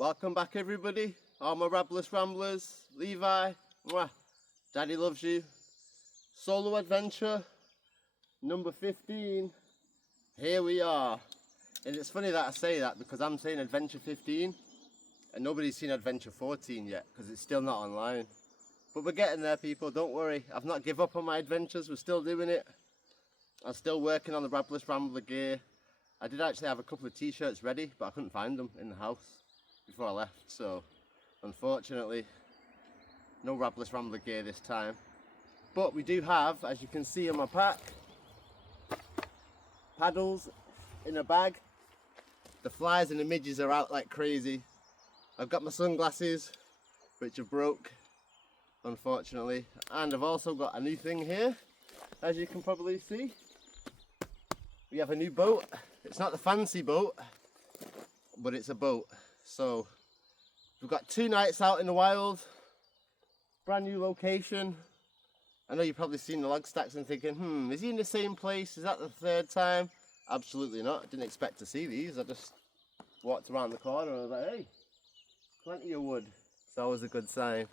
Welcome back everybody, all my Rabless Ramblers, Levi, mwah, Daddy loves you. Solo adventure, number 15, here we are. And it's funny that I say that because I'm saying adventure 15 and nobody's seen adventure 14 yet because it's still not online. But we're getting there people, don't worry, I've not given up on my adventures, we're still doing it. I'm still working on the Rabless Rambler gear. I did actually have a couple of t-shirts ready, but I couldn't find them in the house before I left, so unfortunately no Rabless Rambler gear this time. But we do have, as you can see on my pack, paddles in a bag. The flies and the midges are out like crazy. I've got my sunglasses, which have broke unfortunately, and I've also got a new thing here, as you can probably see. We have a new boat. It's not the fancy boat, but it's a boat. So we've got 2 nights out in the wild, brand new location. I know you've probably seen the log stacks and thinking, is he in the same place? Is that the 3rd time? Absolutely not. Didn't expect to see these. I just walked around the corner and I was like, hey, plenty of wood. It's always a good sign.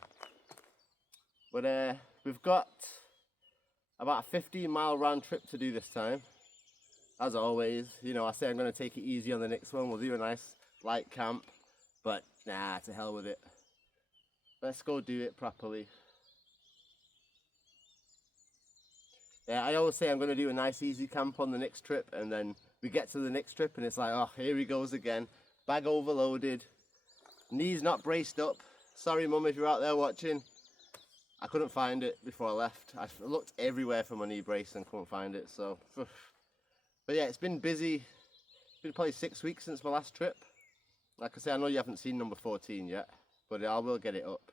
But we've got about a 15-mile round trip to do this time. As always, you know, I say I'm going to take it easy on the next one. We'll do a nice light camp. But nah, to hell with it. Let's go do it properly. Yeah, I always say I'm going to do a nice easy camp on the next trip, and then we get to the next trip and it's like, oh, here he goes again. Bag overloaded, knees not braced up. Sorry mum if you're out there watching. I couldn't find it before I left. I looked everywhere for my knee brace and couldn't find it, so. But yeah, it's been busy. It's been probably 6 weeks since my last trip. Like I say, I know you haven't seen number 14 yet, but I will get it up.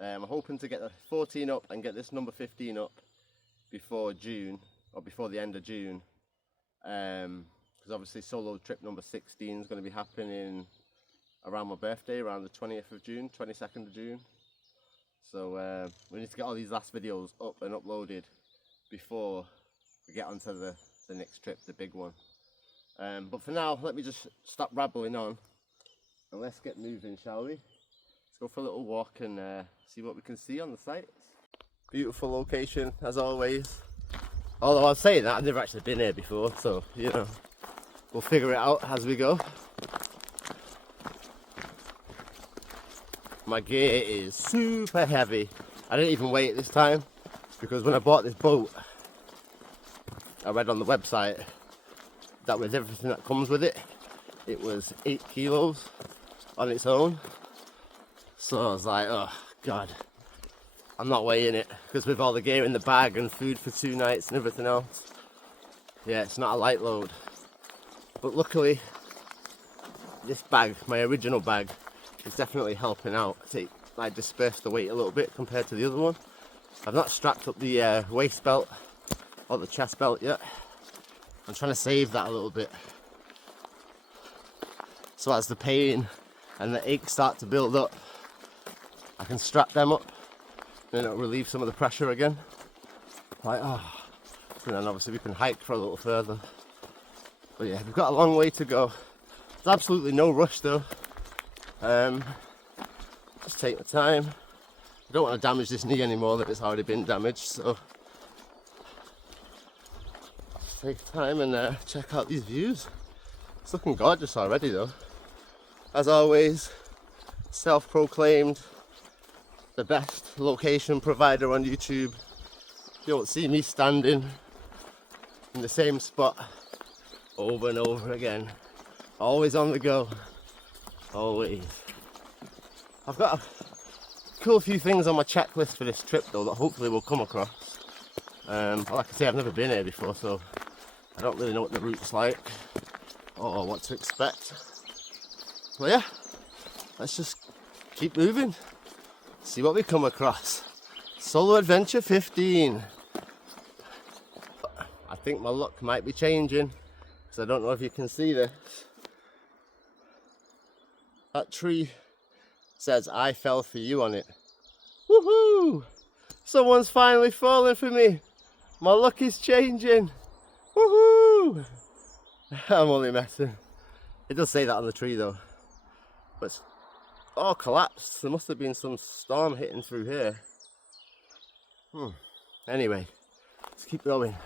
I'm hoping to get the 14 up and get this number 15 up before June, or before the end of June. Because obviously solo trip number 16 is going to be happening around my birthday, around the 20th of June, 22nd of June. So we need to get all these last videos up and uploaded before we get onto the next trip, the big one. But for now, let me just stop rambling on. And let's get moving, shall we? Let's go for a little walk and see what we can see on the sights. Beautiful location, as always. Although I was saying that, I've never actually been here before, so, you know, we'll figure it out as we go. My gear is super heavy. I didn't even weigh it this time, because when I bought this boat, I read on the website that with everything that comes with it, it was 8 kilos on its own. So I was like, oh god, I'm not weighing it, because with all the gear in the bag and food for 2 nights and everything else, yeah, it's not a light load. But luckily this bag, my original bag, is definitely helping out. I disperse the weight a little bit compared to the other one. I've not strapped up the waist belt or the chest belt yet. I'm trying to save that a little bit, so as the pain and the ache start to build up, I can strap them up, then it'll relieve some of the pressure again. Like, oh, and then obviously we can hike for a little further. But yeah, we've got a long way to go. There's absolutely no rush though. Just take the time. I don't want to damage this knee any more than it's already been damaged, so just take time and check out these views. It's looking gorgeous already though. As always, self-proclaimed the best location provider on YouTube. You don't see me standing in the same spot over and over again. Always on the go. Always. I've got a cool few things on my checklist for this trip though that hopefully we'll come across. Like I say, I've never been here before, so I don't really know what the route's like or what to expect. But yeah, let's just keep moving, see what we come across. Solo adventure 15. I think my luck might be changing, because I don't know if you can see this. That tree says I fell for you on it. Woohoo! Someone's finally fallen for me. My luck is changing. Woohoo! I'm only messing. It does say that on the tree though. But all collapsed. There must have been some storm hitting through here. Anyway, let's keep going.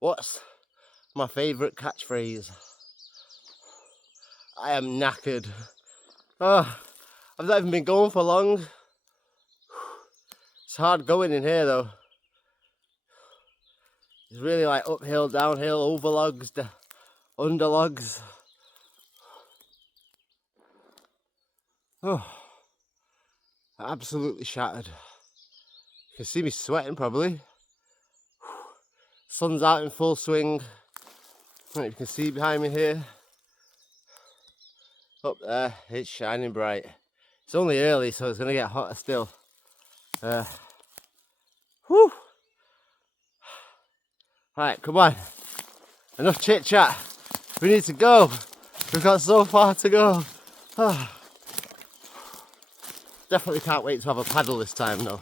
What's my favourite catchphrase? I am knackered. Oh, I've not even been going for long. It's hard going in here though. It's really like uphill, downhill, over logs, under logs. Oh, absolutely shattered. You can see me sweating probably. Sun's out in full swing. You can see behind me here. Up there, it's shining bright. It's only early, so it's going to get hotter still. Whew. Right, come on. Enough chit chat. We need to go. We've got so far to go. Definitely can't wait to have a paddle this time though.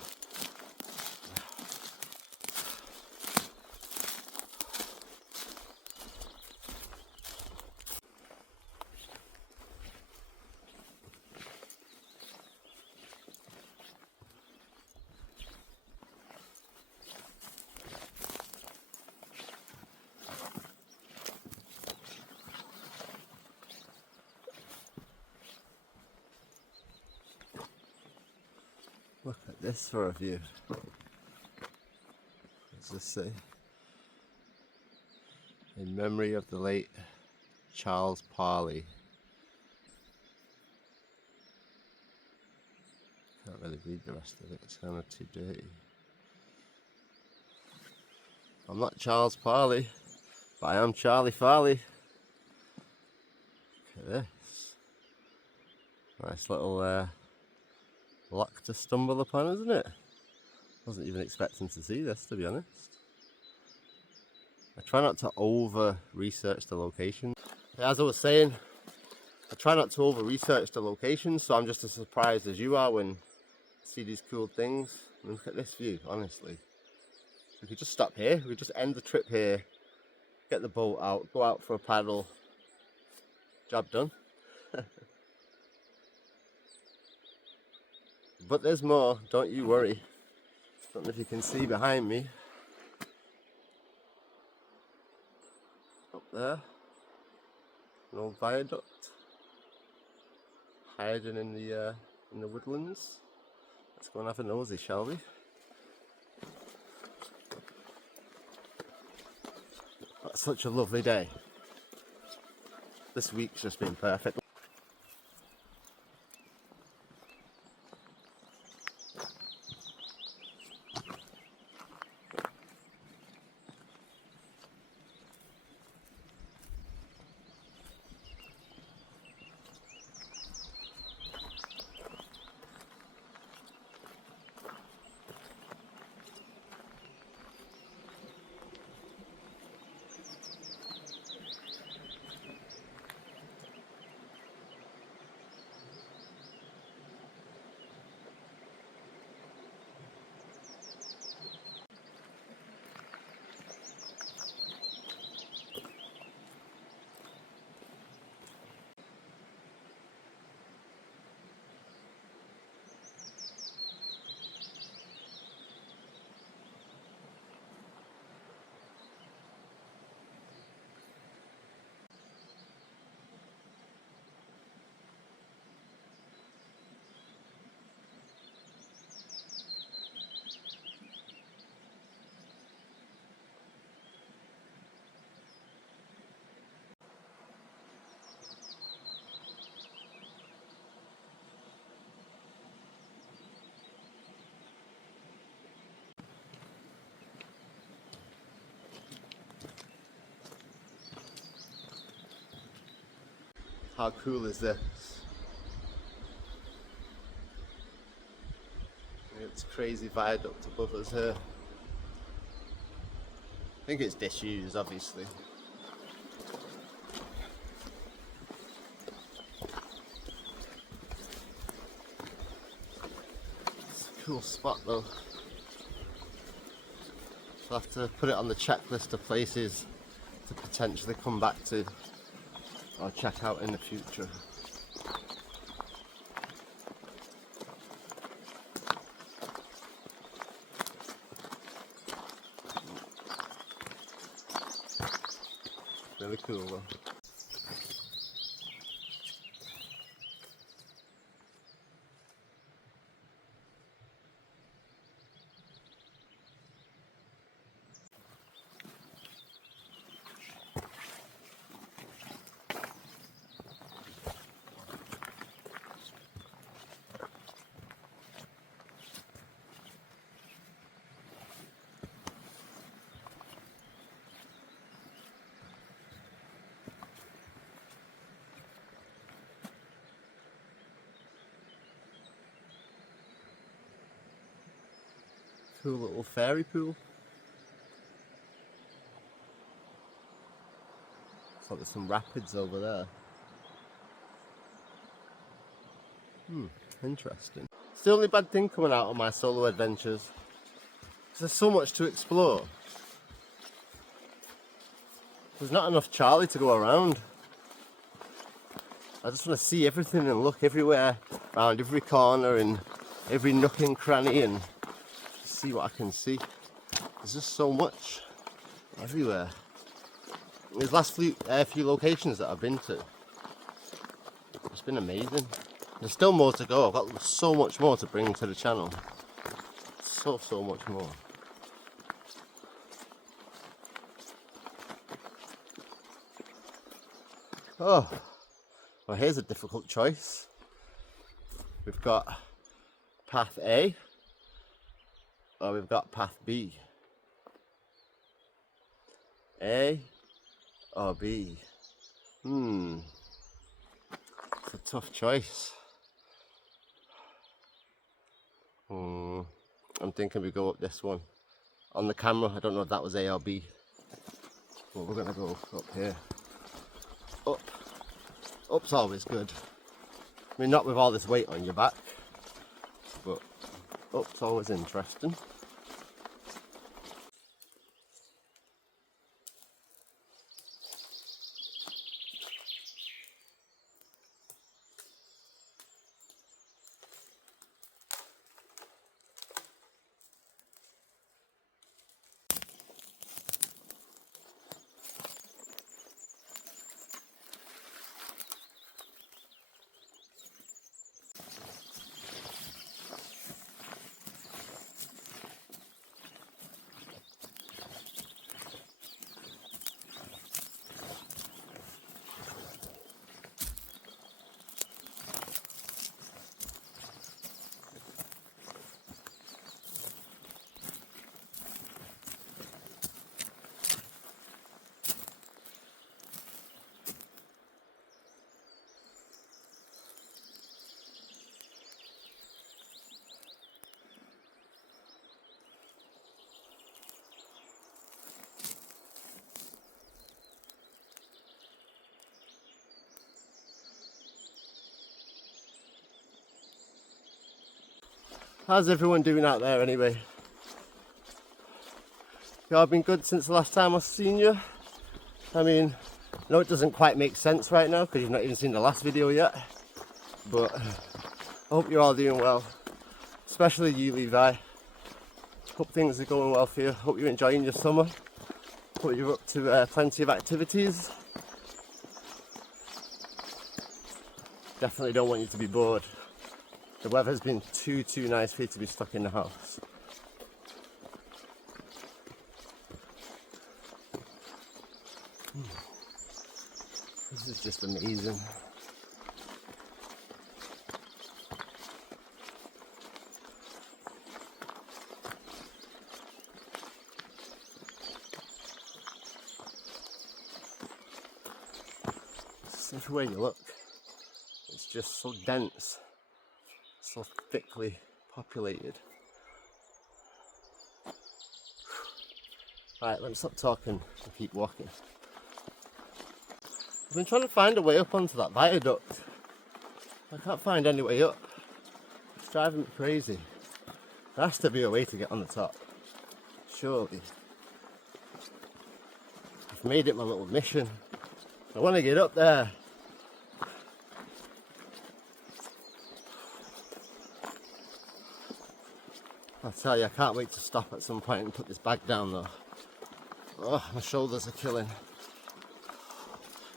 Look at this for a view. What does this say? In memory of the late Charles Parley. Can't really read the rest of it, it's kind of too dirty. I'm not Charles Parley, but I am Charlie Farley. Look at this. Nice little lock to stumble upon, isn't it? Wasn't even expecting to see this, to be honest. I try not to over research the location. As I was saying, I try not to over research the location, so I'm just as surprised as you are when I see these cool things. Look at this view, honestly. We could just stop here, we could just end the trip here, get the boat out, go out for a paddle. Job done. But there's more, don't you worry. Don't know if you can see behind me. Up there, an old viaduct hiding in the woodlands. Let's go and have a nosy, shall we? That's such a lovely day. This week's just been perfect. How cool is this? It's crazy viaduct above us here. I think it's disused, obviously. It's a cool spot though. I'll have to put it on the checklist of places to potentially come back to or check out in the future. Really cool though. Cool little fairy pool. Looks like there's some rapids over there. Interesting. It's the only bad thing coming out of my solo adventures. There's so much to explore. There's not enough Charlie to go around. I just want to see everything and look everywhere, around every corner and every nook and cranny, and see what I can see. There's just so much everywhere. These last few locations that I've been to, it's been amazing. There's still more to go. I've got so much more to bring to the channel. So much more. Oh, well, here's a difficult choice. We've got path A, or we've got path B. A or B? It's a tough choice. I'm thinking we go up this one. On the camera, I don't know if that was A or B. But we're gonna go up here. Up. Up's always good. I mean, not with all this weight on your back, but up's always interesting. How's everyone doing out there anyway? Y'all been good since the last time I've seen you? I mean, I know it doesn't quite make sense right now because you've not even seen the last video yet, but I hope you're all doing well, especially you, Levi. Hope things are going well for you. Hope you're enjoying your summer. Hope you're up to plenty of activities. Definitely don't want you to be bored. The weather's been too nice for you to be stuck in the house. This is just amazing. Just everywhere you look. It's just so dense, so thickly populated. Right, let me stop talking and keep walking. I've been trying to find a way up onto that viaduct. I can't find any way up. It's driving me crazy. There has to be a way to get on the top. Surely. I've made it my little mission. I want to get up there. I tell you, I can't wait to stop at some point and put this bag down though. Oh, my shoulders are killing.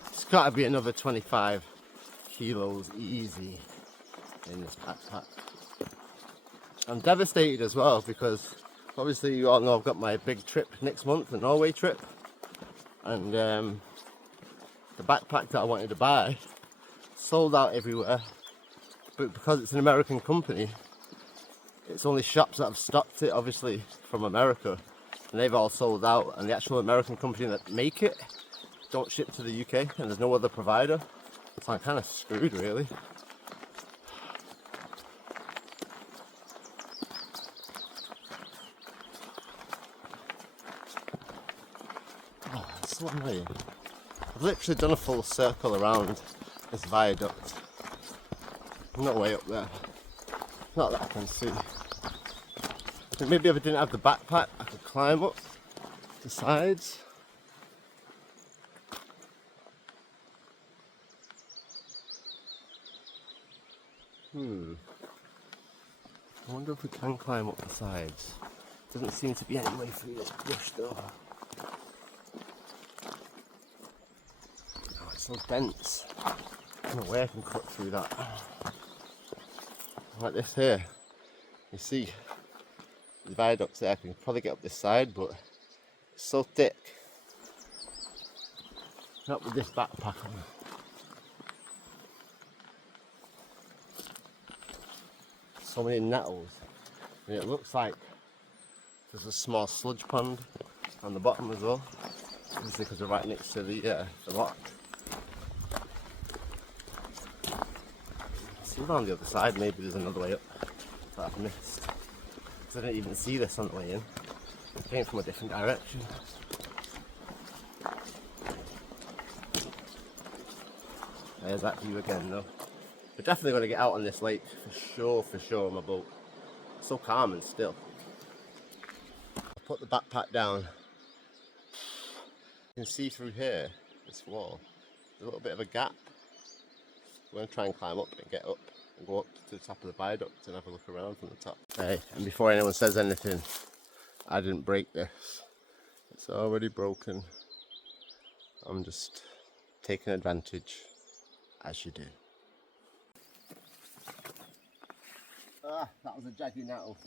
It's got to be another 25 kilos easy in this backpack. I'm devastated as well because obviously you all know I've got my big trip next month, the Norway trip. And the backpack that I wanted to buy sold out everywhere. But because it's an American company, it's only shops that have stocked it, obviously, from America. And they've all sold out. And the actual American company that make it don't ship to the UK. And there's no other provider. So I'm kind of screwed, really. Oh, that's so annoying. I've literally done a full circle around this viaduct. I'm not way up there. Not that I can see. Maybe if I didn't have the backpack, I could climb up the sides. I wonder if we can climb up the sides. Doesn't seem to be any way through this bush though. Oh, it's so dense. I don't know where I can cut through that. Like this here. You see the viaducts there. I can probably get up this side, but it's so thick. Not with this backpack on. So many nettles, and it looks like there's a small sludge pond on the bottom as well. Obviously, because we're right next to the lock. See around the other side, maybe there's another way up that I've missed. Because I didn't even see this on the way in. It came from a different direction. There's that view again though. We're definitely going to get out on this lake for sure on my boat. It's so calm and still. I put the backpack down. You can see through here, this wall, there's a little bit of a gap. I'm going to try and climb up and get up and go up to the top of the viaduct and have a look around from the top. Hey, and before anyone says anything, I didn't break this. It's already broken. I'm just taking advantage, as you do. Ah, that was a jaggy nettle.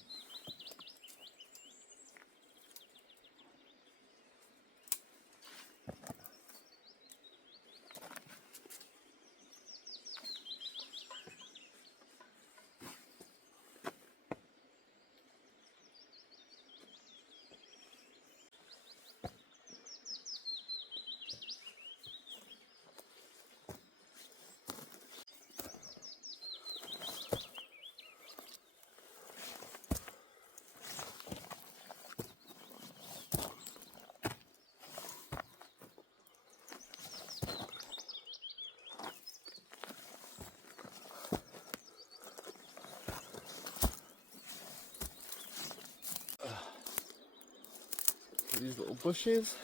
These little bushes.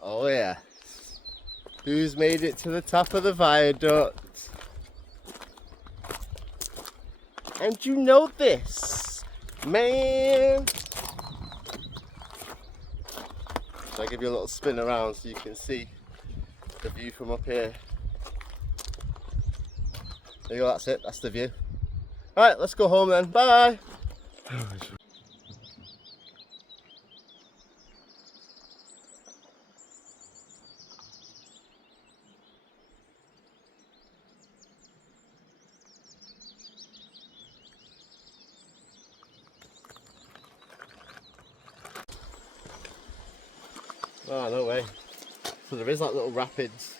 Oh yeah. Who's made it to the top of the viaduct? And you know this, man. So I'll give you a little spin around so you can see the view from up here. There you go, that's it, that's the view. Alright, let's go home then. Bye! Oh, no way. So there is like little rapids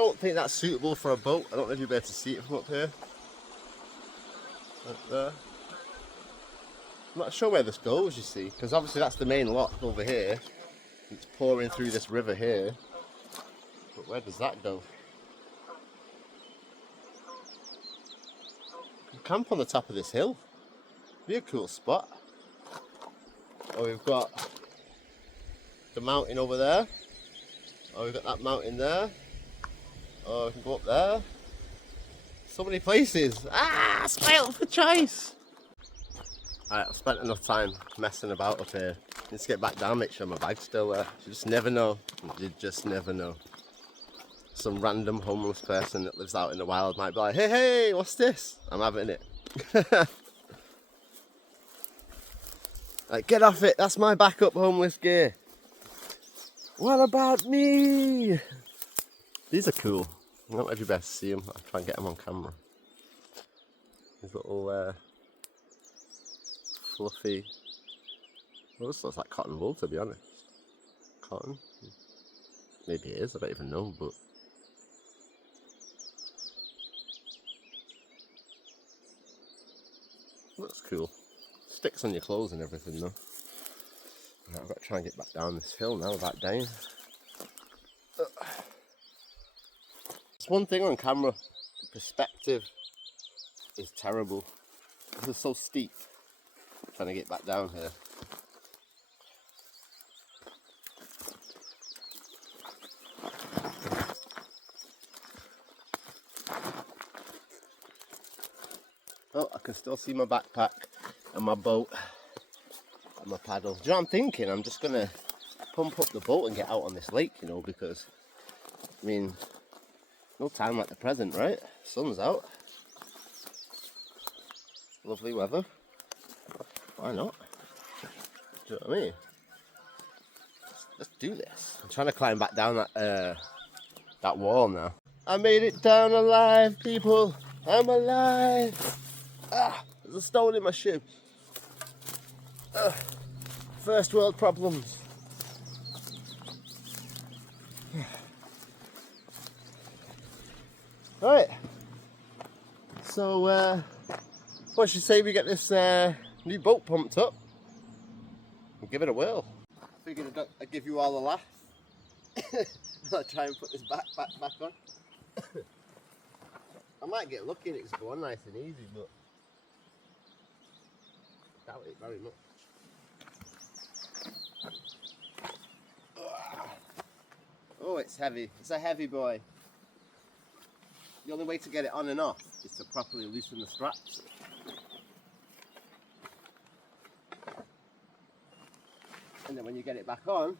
don't think that's suitable for a boat. I don't know if you'll be able to see it from up here. Up there. I'm not sure where this goes, you see, because obviously that's the main lock over here. It's pouring through this river here. But where does that go? You can camp on the top of this hill. Be a cool spot. Oh, we've got the mountain over there. Oh, we've got that mountain there. Oh, we can go up there. So many places. Ah, spoiled for choice. Alright, I've spent enough time messing about up here. Let's get back down, make sure my bag's still there. You just never know. You just never know. Some random homeless person that lives out in the wild might be like, hey, hey, what's this? I'm having it. Like, get off it, that's my backup homeless gear. What about me? These are cool. I don't know if you best see them. I'll try and get them on camera. These little fluffy. Well, this looks like cotton wool, to be honest. Cotton? Maybe it is, I don't even know, but. Looks cool. Sticks on your clothes and everything, though. Right, I've got to try and get back down this hill now without dying. It's one thing on camera, the perspective is terrible. This is so steep, trying to get back down here. Oh, I can still see my backpack and my boat and my paddle. Do you know what I'm thinking? I'm just going to pump up the boat and get out on this lake, you know, because, I mean, no time like the present, right? Sun's out. Lovely weather. Why not? Do you know what I mean? Let's do this. I'm trying to climb back down that wall now. I made it down alive, people. I'm alive. Ah, there's a stone in my shoe. First world problems. Right. So, what should you say we get this new boat pumped up and give it a whirl? I figured I'd give you all a laugh. I'll try and put this backpack back on. I might get lucky and it's going nice and easy, but I doubt it very much. Oh, it's heavy. It's a heavy boy. The only way to get it on and off is to properly loosen the straps. And then when you get it back on,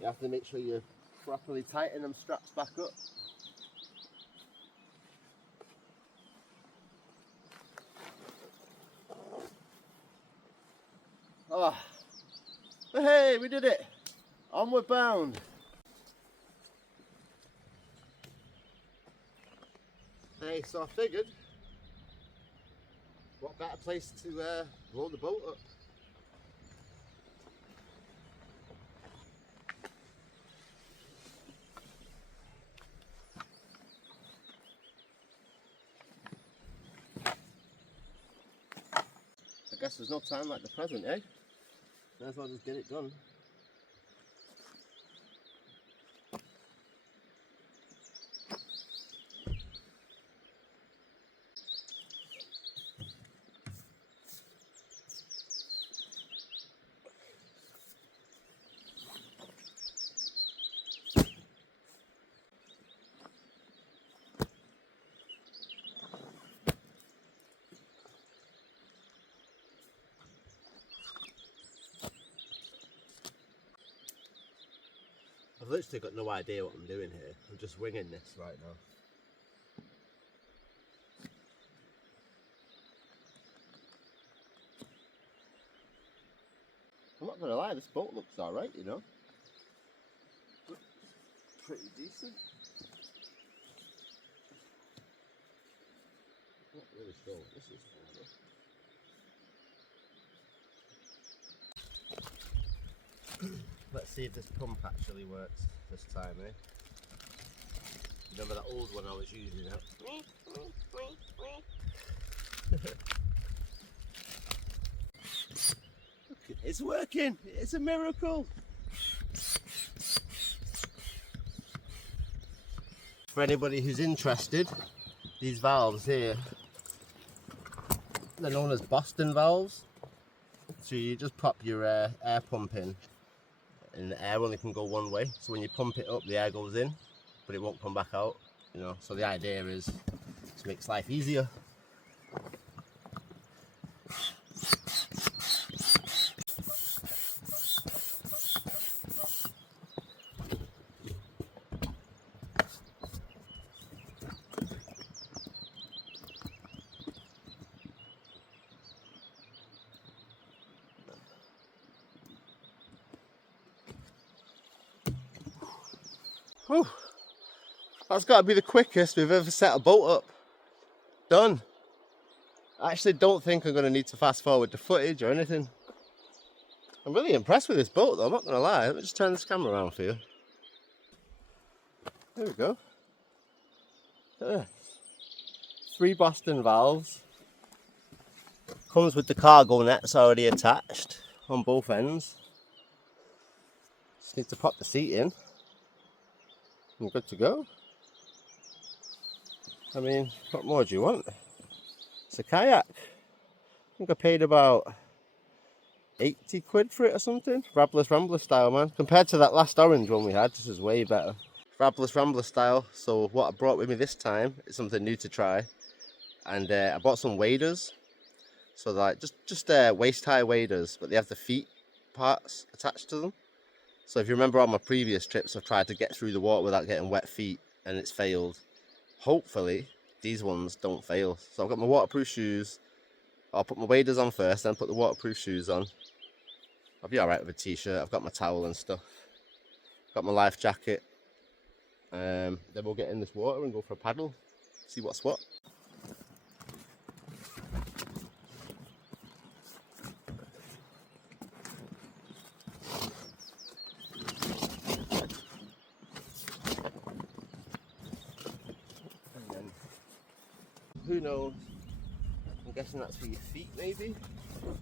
you have to make sure you properly tighten them straps back up. Oh, but hey, we did it! Onward bound! Hey, so I figured, what better place to blow the boat up? I guess there's no time like the present, eh? Might as well just get it done. I've literally got no idea what I'm doing here. I'm just winging this right now. I'm not gonna lie, this boat looks alright, you know. Looks pretty decent. Not really sure what this is for though. Let's see if this pump actually works this time, eh? Remember that old one I was using? It's working! It's a miracle! For anybody who's interested, these valves here, they're known as Boston valves. So you just pop your air pump in, and the air only can go one way. So when you pump it up, the air goes in, but it won't come back out. You know. So the idea is to make life easier. Whew. That's got to be the quickest we've ever set a boat up. Done. I actually don't think I'm going to need to fast forward the footage or anything. I'm really impressed with this boat though, I'm not going to lie. Let me just turn this camera around for you. There we go. 3 Boston valves. Comes with the cargo nets already attached on both ends. Just need to pop the seat in. I'm good to go. I mean, what more do you want? It's a kayak. I think I paid about 80 quid for it or something. Rabless Ramblers style, man. Compared to that last orange one we had, this is way better. Rabless Ramblers style. So what I brought with me this time is something new to try. And I bought some waders. So like just waist high waders, but they have the feet parts attached to them. So if you remember on my previous trips, I've tried to get through the water without getting wet feet, and it's failed. Hopefully, these ones don't fail. So I've got my waterproof shoes. I'll put my waders on first, then put the waterproof shoes on. I'll be alright with a t-shirt. I've got my towel and stuff. Got my life jacket. Then we'll get in this water and go for a paddle. See what's what. Who knows? I'm guessing that's for your feet, maybe? Or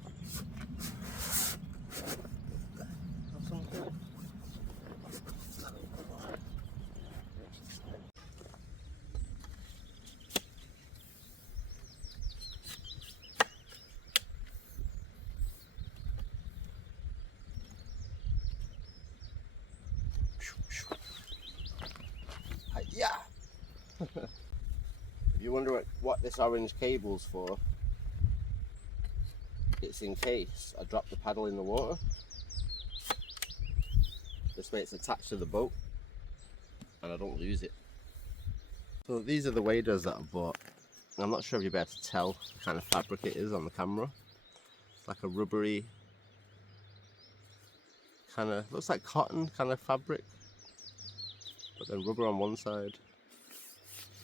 something? Yeah! If you wonder what this orange cable's for, it's in case I drop the paddle in the water. This way it's attached to the boat and I don't lose it. So these are the waders that I bought. I'm not sure if you'll be able to tell the kind of fabric it is on the camera. It's like a rubbery kind of, looks like cotton kind of fabric, but then rubber on one side.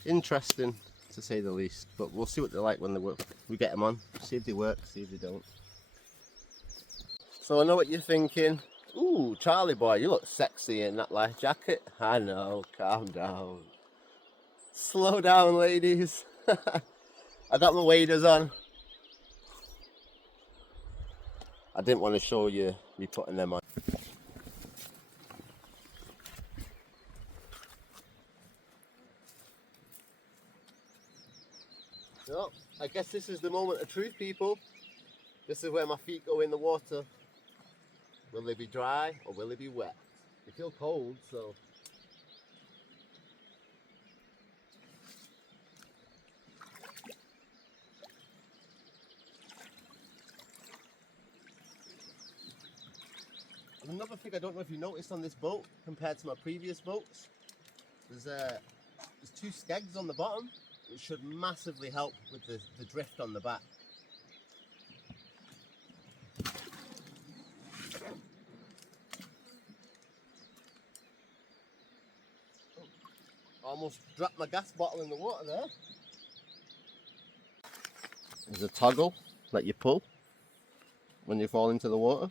Interesting to say the least, but we'll see what they're like when we get them on. See if they work, see if they don't. So I know what you're thinking. Ooh, Charlie boy, you look sexy in that life jacket. I know, calm down. Slow down, ladies. I got my waders on. I didn't want to show you me putting them on. So, I guess this is the moment of truth, people. This is where my feet go in the water. Will they be dry or will they be wet? They feel cold, so. And another thing I don't know if you noticed on this boat compared to my previous boats, there's 2 skegs on the bottom, which should massively help with the drift on the back. Almost dropped my gas bottle in the water there. There's a toggle that you pull when you fall into the water.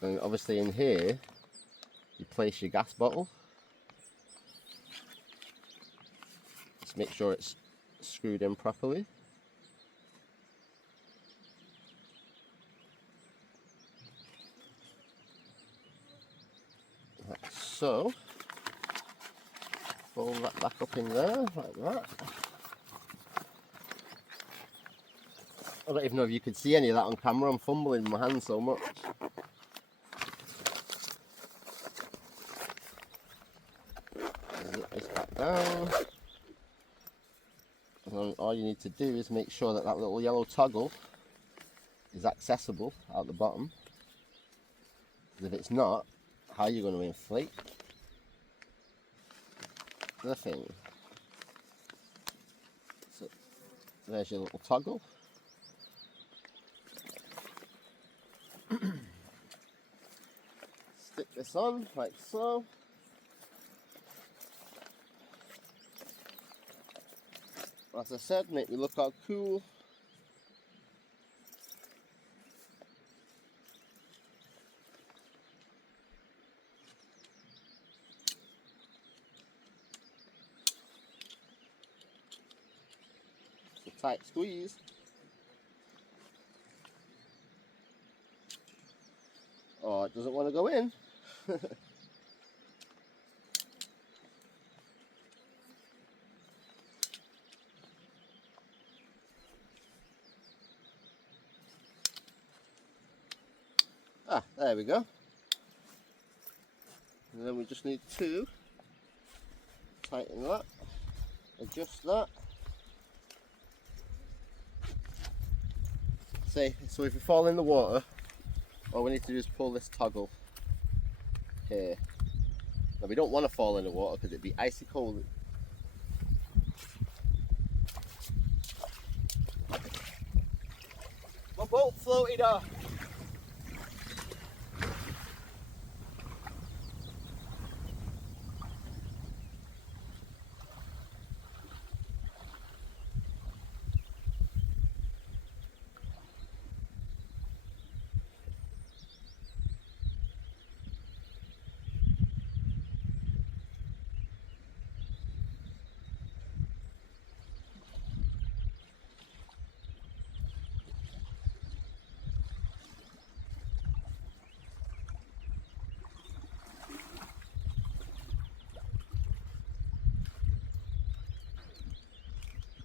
And obviously in here, you place your gas bottle. Just make sure it's screwed in properly. Like so. Fold that back up in there, like that. I don't even know if you could see any of that on camera. I'm fumbling my hand so much. Zip this back down. And all you need to do is make sure that that little yellow toggle is accessible out the bottom. Because if it's not, how are you going to inflate the thing? So there's your little toggle. Stick this on like so. As I said, make me look all cool. It's a tight squeeze. Oh, it doesn't want to go in. Ah, there we go. And then we just need to tighten that, adjust that. So if you fall in the water, all we need to do is pull this toggle here. Now we don't want to fall in the water because it'd be icy cold. My boat floated off.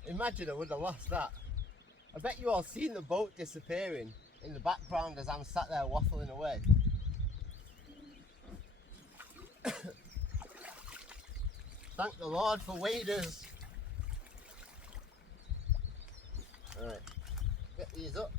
Imagine I would have lost that. I bet you all seen the boat disappearing in the background as I'm sat there waffling away. Thank the Lord for waders. Alright, get these up.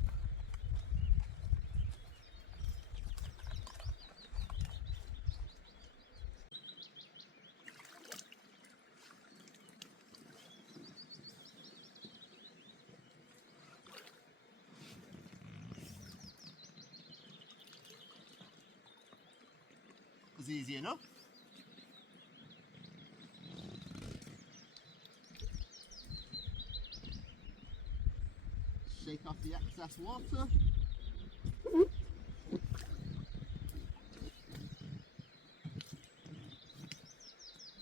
It's easy enough. Shake off the excess water.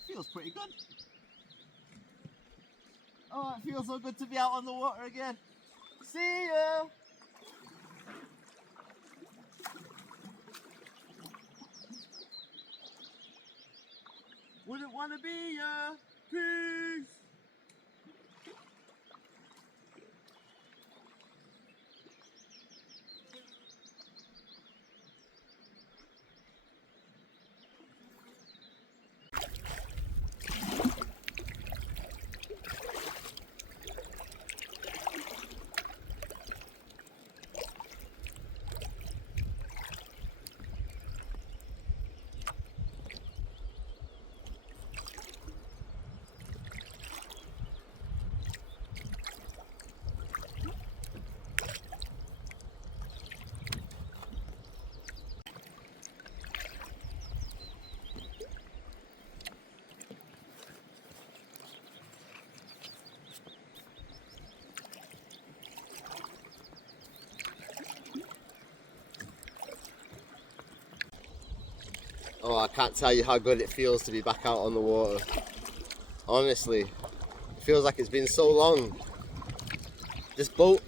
Feels pretty good. Oh, it feels so good to be out on the water again. See ya! Wouldn't want to be ya. Peace! Oh, I can't tell you how good it feels to be back out on the water. Honestly, it feels like it's been so long. This boat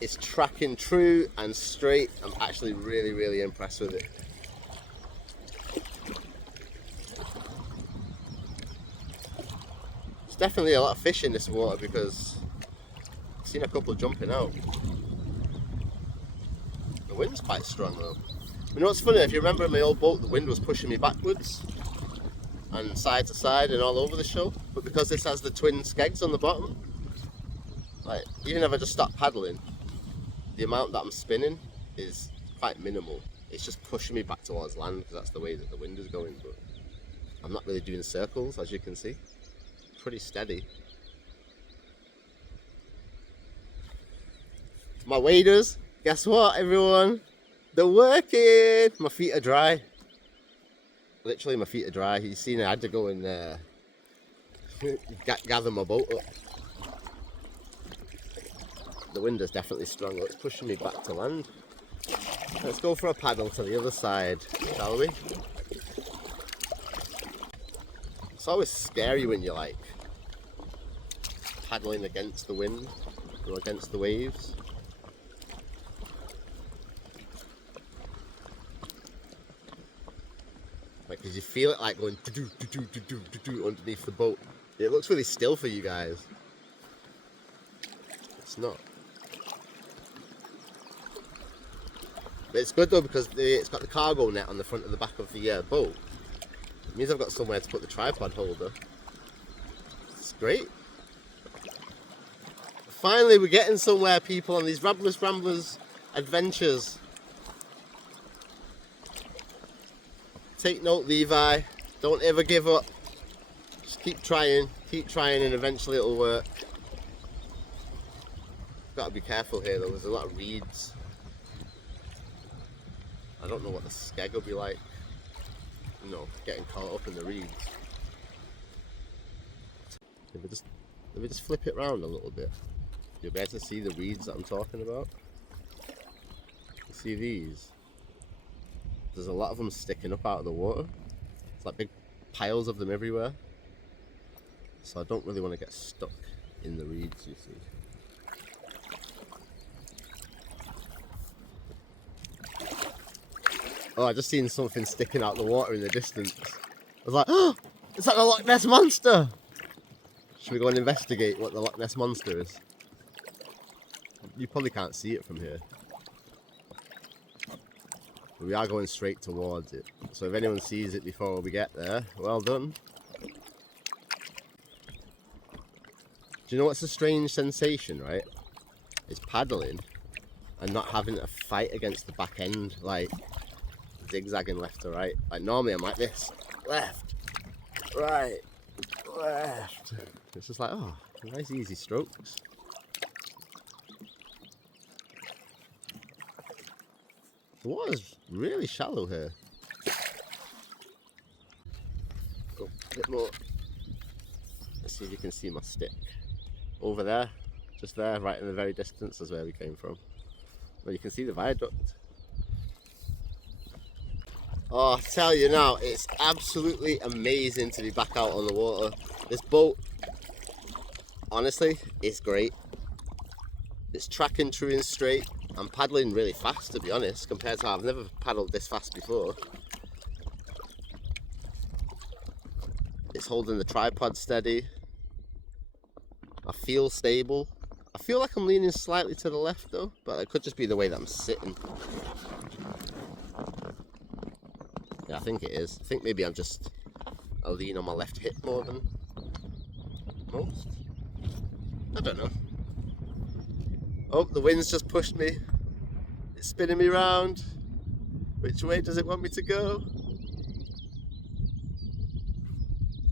is tracking true and straight. I'm actually really, really impressed with it. There's definitely a lot of fish in this water because I've seen a couple jumping out. The wind's quite strong though. You know what's funny, if you remember in my old boat, the wind was pushing me backwards and side to side and all over the show, but because this has the twin skegs on the bottom, like even if I just stop paddling, the amount that I'm spinning is quite minimal. It's just pushing me back towards land because that's the way that the wind is going, but I'm not really doing circles, as you can see. Pretty steady. My waders, guess what everyone? They're working! My feet are dry. Literally my feet are dry. You've seen I had to go and gather my boat up. The wind is definitely strong. It's pushing me back to land. Let's go for a paddle to the other side, shall we? It's always scary when you're like paddling against the wind or against the waves. Like, because you feel it like going do underneath the boat. It looks really still for you guys. It's not. But it's good though because it's got the cargo net on the front of the back of the boat. It means I've got somewhere to put the tripod holder. It's great. Finally we're getting somewhere, people, on these Rabless Ramblers adventures. Take note, Levi. Don't ever give up. Just keep trying, and eventually it'll work. Gotta be careful here though, there's a lot of reeds. I don't know what the skeg will be like. You know, getting caught up in the reeds. Let me just flip it around a little bit. You'll be able to see the reeds that I'm talking about. You see these? There's a lot of them sticking up out of the water. It's like big piles of them everywhere. So I don't really want to get stuck in the reeds, you see. Oh, I just seen something sticking out the water in the distance. I was like, oh, it's like the Loch Ness Monster! Should we go and investigate what the Loch Ness Monster is? You probably can't see it from here. But we are going straight towards it. So if anyone sees it before we get there, well done. Do you know what's a strange sensation, right? It's paddling and not having to fight against the back end, like zigzagging left to right. Like normally I'm like this, left, right, left. It's just like, oh, nice easy strokes. The water's really shallow here. Oh, a bit more. Let's see if you can see my stick. Over there, just there, right in the very distance is where we came from. Well, you can see the viaduct. Oh, I tell you now, it's absolutely amazing to be back out on the water. This boat, honestly, is great. It's tracking true and straight. I'm paddling really fast, to be honest, compared to how I've never paddled this fast before. It's holding the tripod steady. I feel stable. I feel like I'm leaning slightly to the left though, but it could just be the way that I'm sitting. Yeah, I think it is. I think maybe I lean on my left hip more than most. I don't know. Oh, the wind's just pushed me. It's spinning me round. Which way does it want me to go?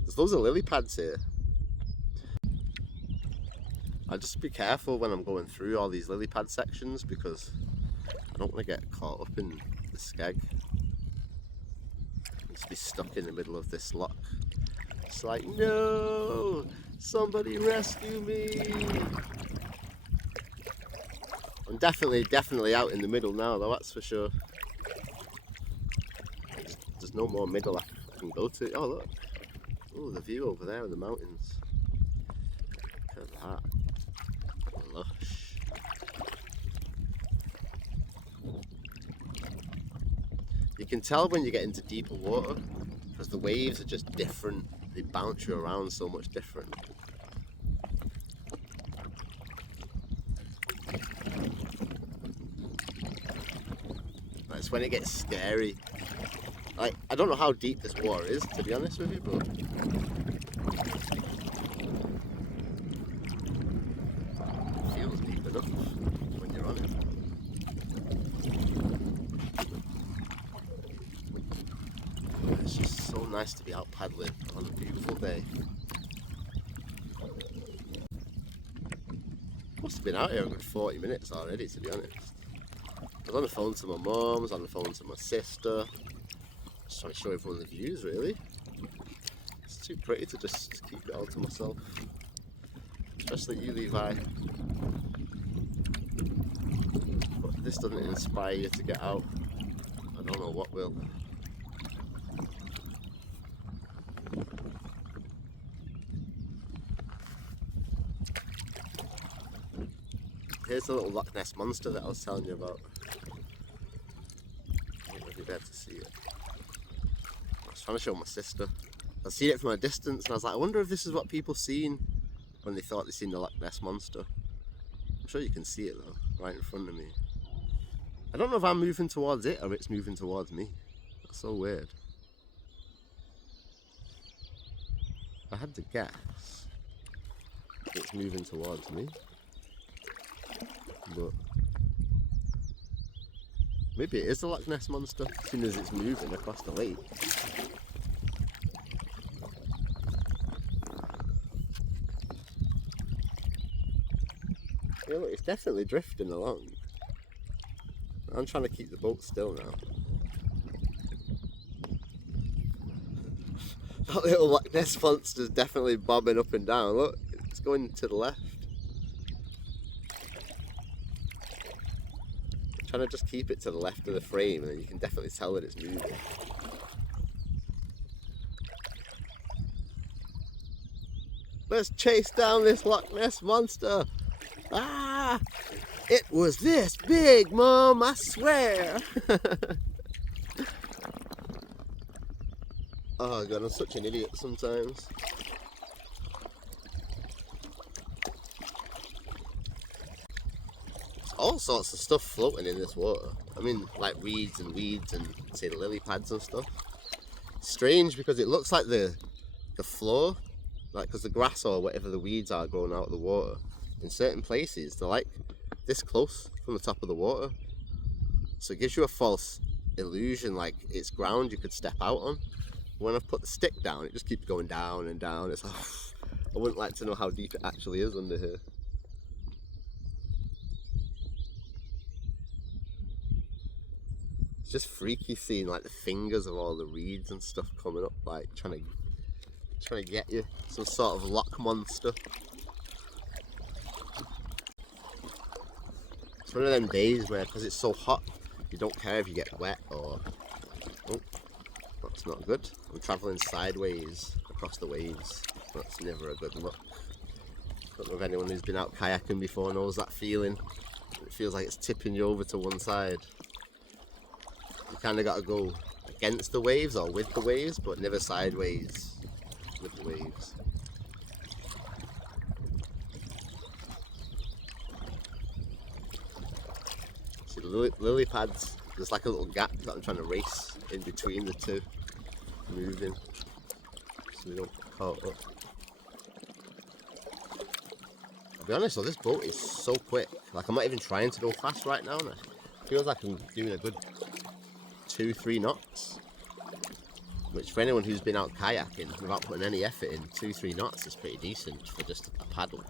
There's loads of lily pads here. I'll just be careful when I'm going through all these lily pad sections because I don't want to get caught up in the skeg. I'll just be stuck in the middle of this loch. It's like, no! Somebody rescue me! I'm definitely out in the middle now though, that's for sure. There's no more middle I can go to. Oh look! Oh, the view over there of the mountains. at that. Lush. You can tell when you get into deeper water because the waves are just different. They bounce you around so much different. That's when it gets scary. Like, I don't know how deep this water is, to be honest with you, but it feels deep enough when you're on it. It's just so nice to be out paddling on a beautiful day. Must have been out here a good 40 minutes already, to be honest. I was on the phone to my mum, I was on the phone to my sister. Just trying to show everyone the views, really. It's too pretty to just keep it all to myself. Especially you, Levi. But if this doesn't inspire you to get out, I don't know what will. Here's the little Loch Ness monster that I was telling you about. I don't know if you'll be able to see it. I was trying to show my sister. I seen it from a distance and I was like, I wonder if this is what people seen when they thought they seen the Loch Ness monster. I'm sure you can see it though, right in front of me. I don't know if I'm moving towards it or it's moving towards me. That's so weird. If I had to guess, it's moving towards me. But maybe it is the Loch Ness monster, as soon as it's moving across the lake. Yeah, look, it's definitely drifting along. I'm trying to keep the boat still now. That little Loch Ness monster's definitely bobbing up and down. Look, it's going to the left. Trying to just keep it to the left of the frame and then you can definitely tell that it's moving. Let's chase down this Loch Ness monster! Ah! It was this big, Mum, I swear! Oh god, I'm such an idiot sometimes. All sorts of stuff floating in this water. I mean, like reeds and weeds and say lily pads and stuff. Strange because it looks like the floor, like because the grass or whatever the weeds are growing out of the water. In certain places, they're like this close from the top of the water. So it gives you a false illusion like it's ground you could step out on. When I've put the stick down, it just keeps going down and down. It's like, I wouldn't like to know how deep it actually is under here. It's just freaky seeing like the fingers of all the reeds and stuff coming up, like trying to get you. Some sort of loch monster. It's one of them days where, because it's so hot, you don't care if you get wet or... Oh, that's not good. I'm travelling sideways across the waves. That's never a good look. Don't know if anyone who's been out kayaking before knows that feeling. It feels like it's tipping you over to one side. You kind of got to go against the waves or with the waves, but never sideways with the waves. See the lily pads, there's like a little gap that I'm trying to race in between the two, moving, so we don't get caught up. I'll be honest though, this boat is so quick. Like I'm not even trying to go fast right now. And it feels like I'm doing a good 2-3 knots, which for anyone who's been out kayaking without putting any effort in, 2-3 knots is pretty decent for just a paddle.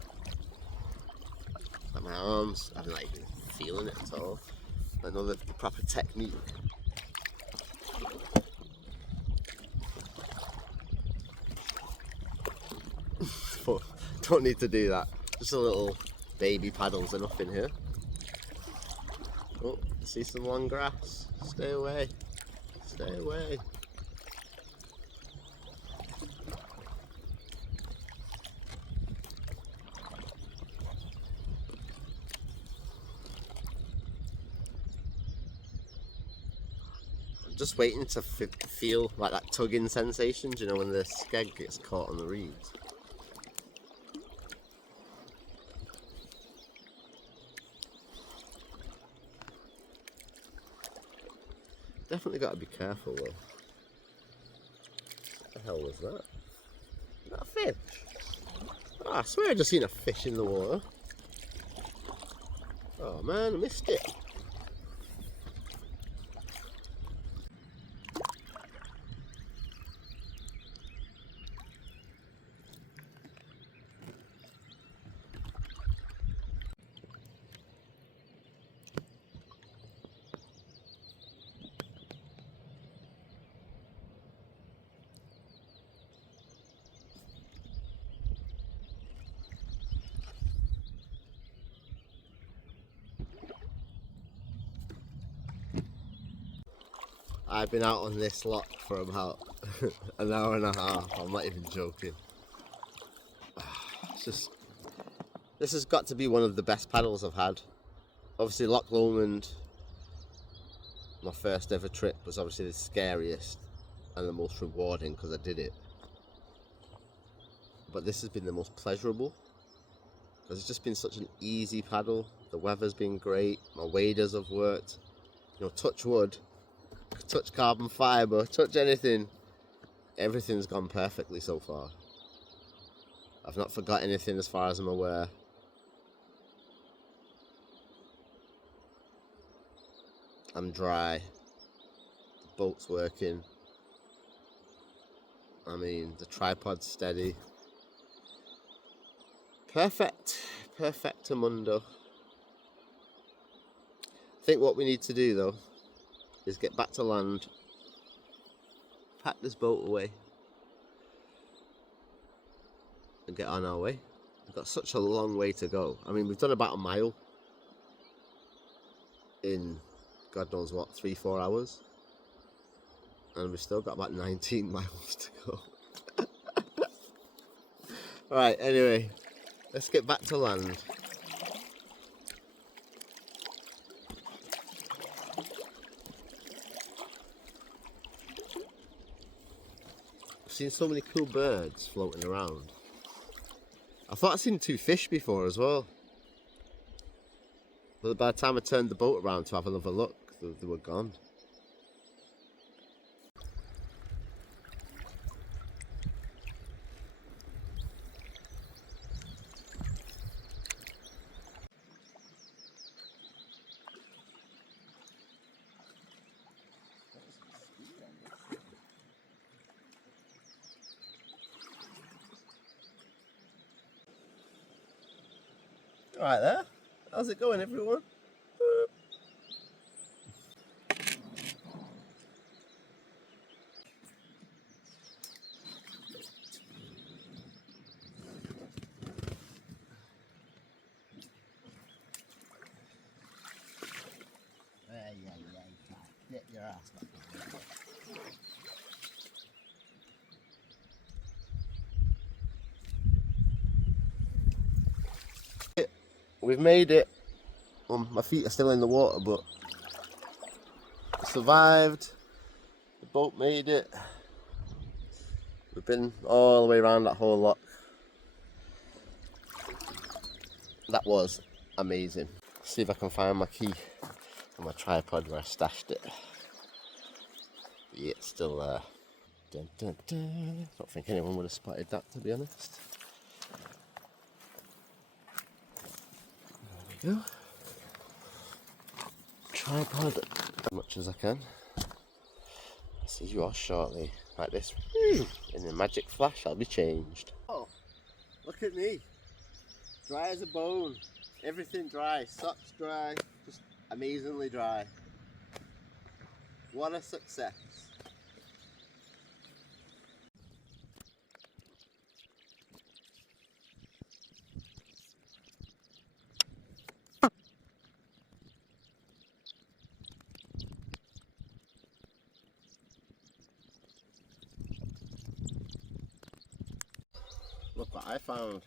Like my arms, I'm like feeling it at all. I know the proper technique. But don't need to do that. Just a little baby paddle's enough in here. Oh, see some long grass. Stay away. Stay away. Just waiting to feel like that tugging sensation, do you know, when the skeg gets caught on the reeds. Definitely got to be careful though. What the hell was that? Is that a fish? Oh, I swear I just seen a fish in the water. Oh man, I missed it. I've been out on this lot for about an hour and a half, I'm not even joking. It's just, this has got to be one of the best paddles I've had. Obviously Loch Lomond, my first ever trip, was obviously the scariest and the most rewarding because I did it. But this has been the most pleasurable because it's just been such an easy paddle. The weather's been great, my waders have worked, you know, touch wood, touch carbon fibre, touch anything, everything's gone perfectly so far. I've not forgot anything as far as I'm aware. I'm dry, the boat's working, I mean the tripod's steady. Perfectamundo. I think what we need to do though is get back to land, pack this boat away and get on our way. We've got such a long way to go. I mean, we've done about a mile in God knows what, 3-4 hours, and we've still got about 19 miles to go. Alright, anyway, let's get back to land. I've seen so many cool birds floating around. I thought I'd seen 2 fish before as well, but by the time I turned the boat around to have another look, they were gone. Alright there, how's it going everyone? Get your ass back. We've made it. My feet are still in the water, but survived. The boat made it. We've been all the way around that whole loch. That was amazing. See if I can find my key on my tripod where I stashed it. Yeah, it's still there. Dun, dun, dun. Don't think anyone would have spotted that, to be honest. There we go. Tripod as much as I can. See you all shortly. Like this. In a magic flash, I'll be changed. Oh, look at me. Dry as a bone. Everything dry. Socks dry. Just amazingly dry. What a success. Look what I found.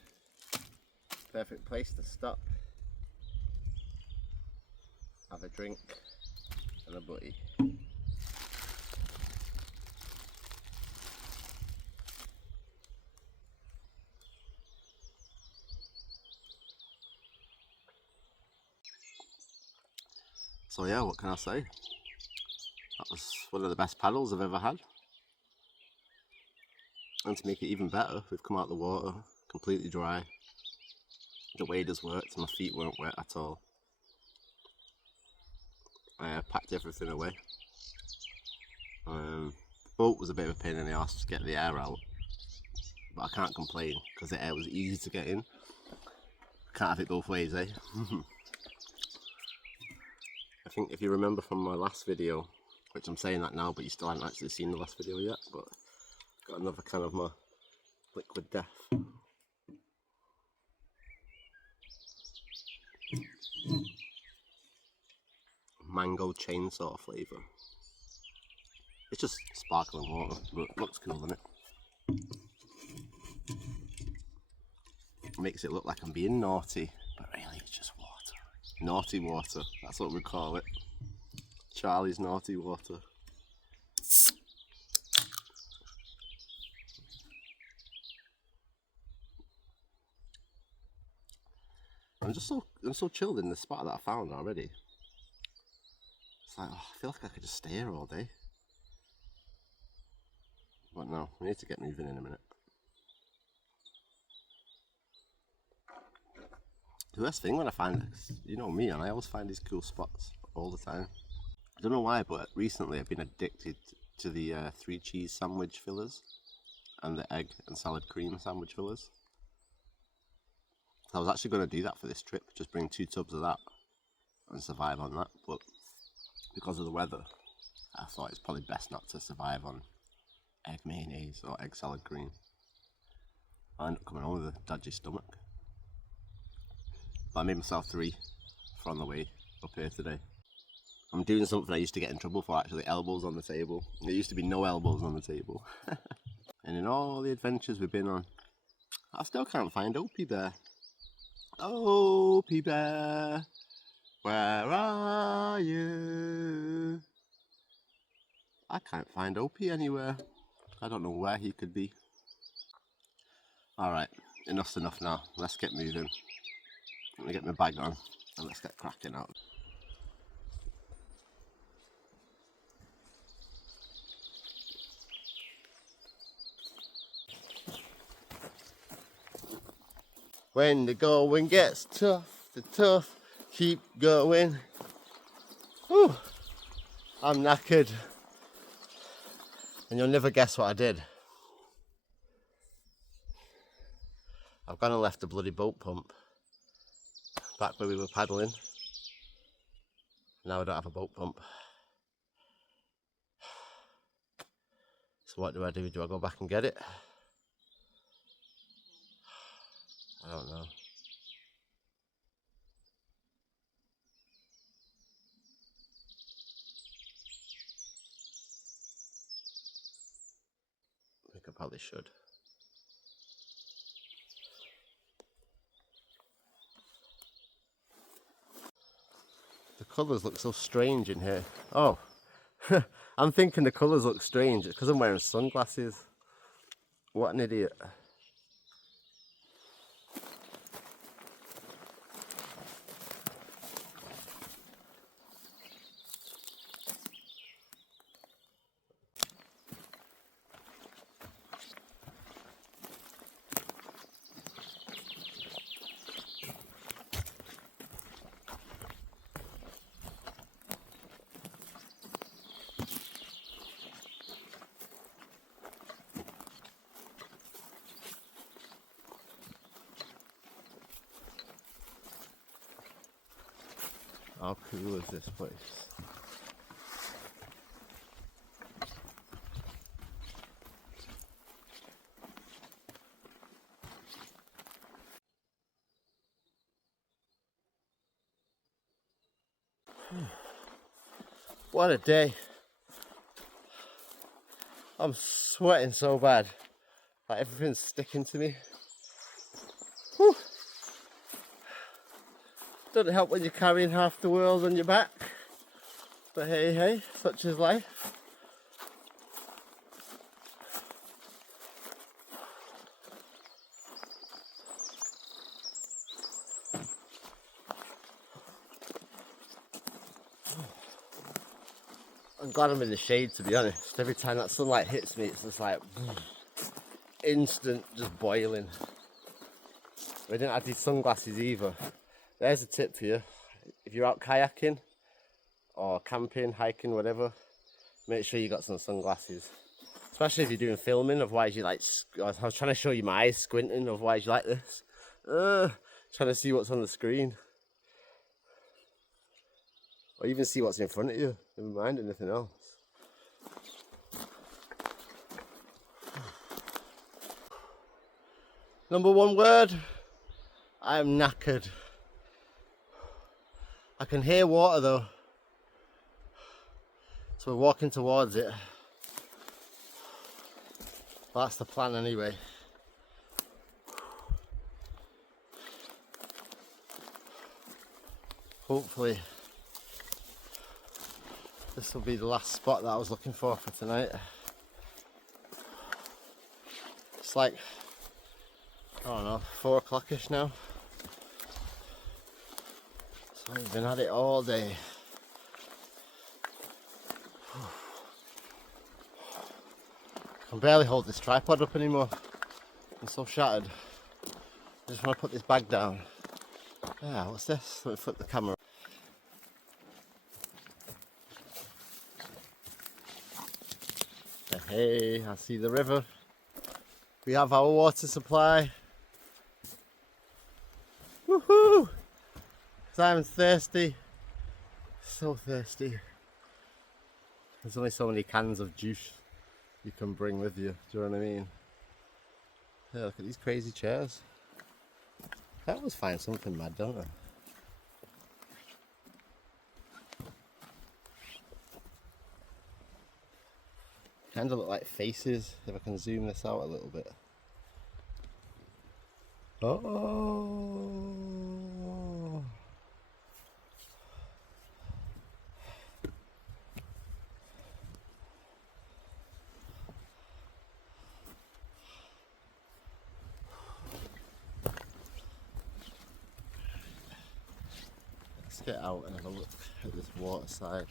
Perfect place to stop. Have a drink and a buddy. So yeah, what can I say? That was one of the best paddles I've ever had. And to make it even better, we've come out the water completely dry. The waders worked, my feet weren't wet at all. I packed everything away. The boat was a bit of a pain in the arse to get the air out, but I can't complain because the air was easy to get in. Can't have it both ways, eh? I think if you remember from my last video, which I'm saying that now, but you still haven't actually seen the last video yet, but got another can of my liquid death. Mango chainsaw flavour. It's just sparkling water, but it looks cool, doesn't it? Makes it look like I'm being naughty, but really it's just water. Naughty water, that's what we call it. Charlie's naughty water. I'm so chilled in the spot that I found already. It's like, oh, I feel like I could just stay here all day. But no, we need to get moving in a minute. The best thing when I find it, you know me, and I always find these cool spots all the time. I don't know why, but recently I've been addicted to the 3 cheese sandwich fillers and the egg and salad cream sandwich fillers. I was actually going to do that for this trip, just bring 2 tubs of that and survive on that, but because of the weather, I thought it's probably best not to survive on egg mayonnaise or egg salad cream. I ended up coming home with a dodgy stomach. But I made myself 3 for on the way up here today. I'm doing something I used to get in trouble for, actually, elbows on the table. There used to be no elbows on the table. And in all the adventures we've been on, I still can't find Opie Bear. Opie Bear, where are you? I can't find Opie anywhere. I don't know where he could be. Alright, enough's enough now. Let's get moving. Let me get my bag on and let's get cracking out. When the going gets tough, the tough keep going. Whew, I'm knackered. And you'll never guess what I did. I've gone and left the bloody boat pump back where we were paddling. Now I don't have a boat pump. So what do? Do I go back and get it? I don't know. I think I probably should. The colours look so strange in here. Oh, I'm thinking the colours look strange. It's because I'm wearing sunglasses. What an idiot. How cool is this place? What a day. I'm sweating so bad. Like everything's sticking to me. Whew. Doesn't help when you're carrying half the world on your back. But hey, hey, such is life. I'm glad I'm in the shade, to be honest. Every time that sunlight hits me, it's just like instant, just boiling. I didn't have these sunglasses either. There's a tip for you. If you're out kayaking or camping, hiking, whatever, make sure you got some sunglasses. Especially if you're doing filming, otherwise you like, I was trying to show you my eyes squinting, otherwise you like this. Trying to see what's on the screen. Or even see what's in front of you, never mind anything else. Number one word, I am knackered. I can hear water though, so we're walking towards it. Well, that's the plan anyway. Hopefully this will be the last spot that I was looking for tonight. It's like, I don't know, 4 o'clock-ish now. So I've been at it all day. I can barely hold this tripod up anymore. I'm so shattered. I just want to put this bag down. Ah, what's this? Let me flip the camera. Hey, I see the river. We have our water supply. Woohoo! I'm thirsty. So thirsty. There's only so many cans of juice you can bring with you, do you know what I mean? Yeah, look at these crazy chairs. I always find something mad, don't I? Kind of look like faces, if I can zoom this out a little bit. Oh! Let's get out and have a look at this water side.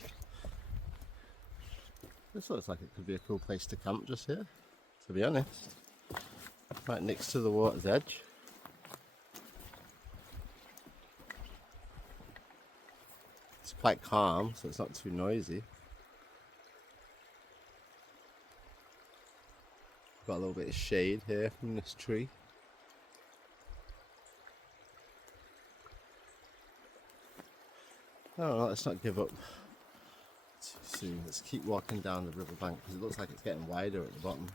This looks like it could be a cool place to camp just here, to be honest. Right next to the water's edge. It's quite calm, so it's not too noisy. Got a little bit of shade here from this tree. I don't know, let's not give up too soon. Let's keep walking down the riverbank because it looks like it's getting wider at the bottom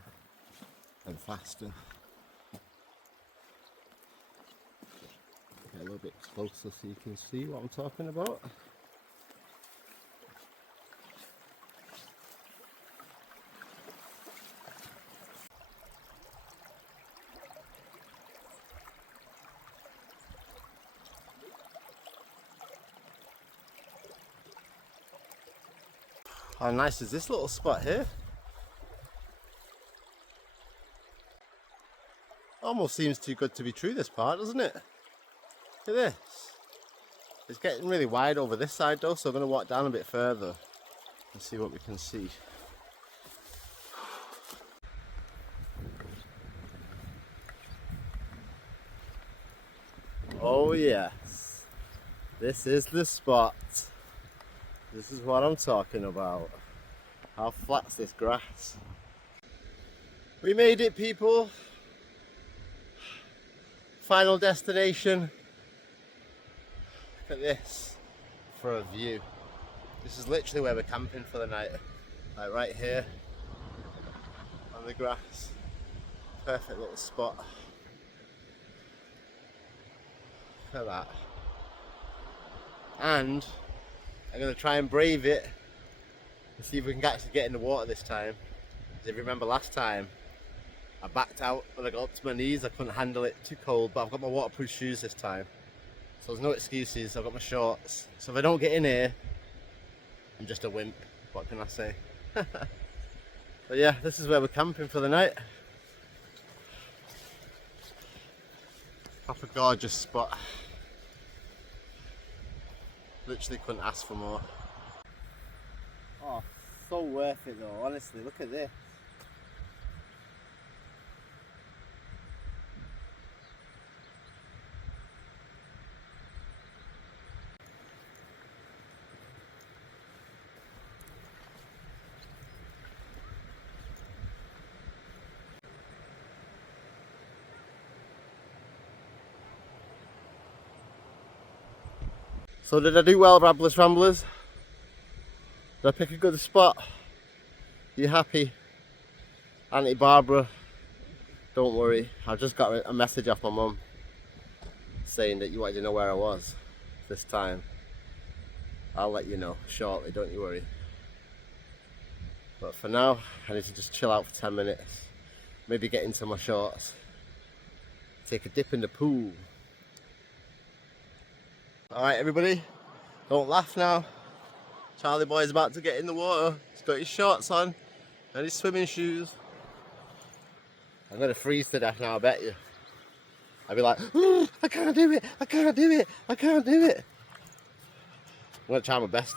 and faster. Get a little bit closer so you can see what I'm talking about. How nice is this little spot here? Almost seems too good to be true, this part, doesn't it? Look at this. It's getting really wide over this side though, so I'm going to walk down a bit further and see what we can see. Oh yes, this is the spot. This is what I'm talking about. How flat's this grass? We made it, people. Final destination. Look at this for a view. This is literally where we're camping for the night. Like right here on the grass. Perfect little spot. Look at that. And I'm going to try and brave it and see if we can actually get in the water this time. Because if you remember last time, I backed out when I got up to my knees. I couldn't handle it, too cold, but I've got my waterproof shoes this time. So there's no excuses, I've got my shorts. So if I don't get in here, I'm just a wimp. What can I say? But yeah, this is where we're camping for the night. Proper gorgeous spot. Literally couldn't ask for more. Oh, So worth it though, honestly, look at this. So did I do well, Rabless Ramblers? Did I pick a good spot? You happy? Auntie Barbara, don't worry, I just got a message off my mum saying that you wanted to know where I was this time. I'll let you know shortly, don't you worry. But for now, I need to just chill out for 10 minutes. Maybe get into my shorts. Take a dip in the pool. Alright everybody, don't laugh now. Charlie boy's about to get in the water. He's got his shorts on and his swimming shoes. I'm going to freeze to death now, I bet you. I'll be like, oh, I can't do it, I can't do it, I can't do it. I'm going to try my best.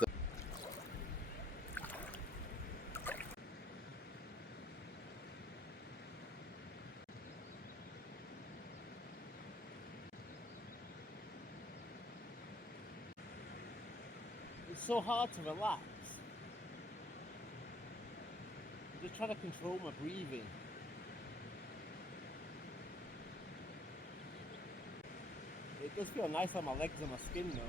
It's so hard to relax. I'm just trying to control my breathing. It does feel nice on my legs and my skin though.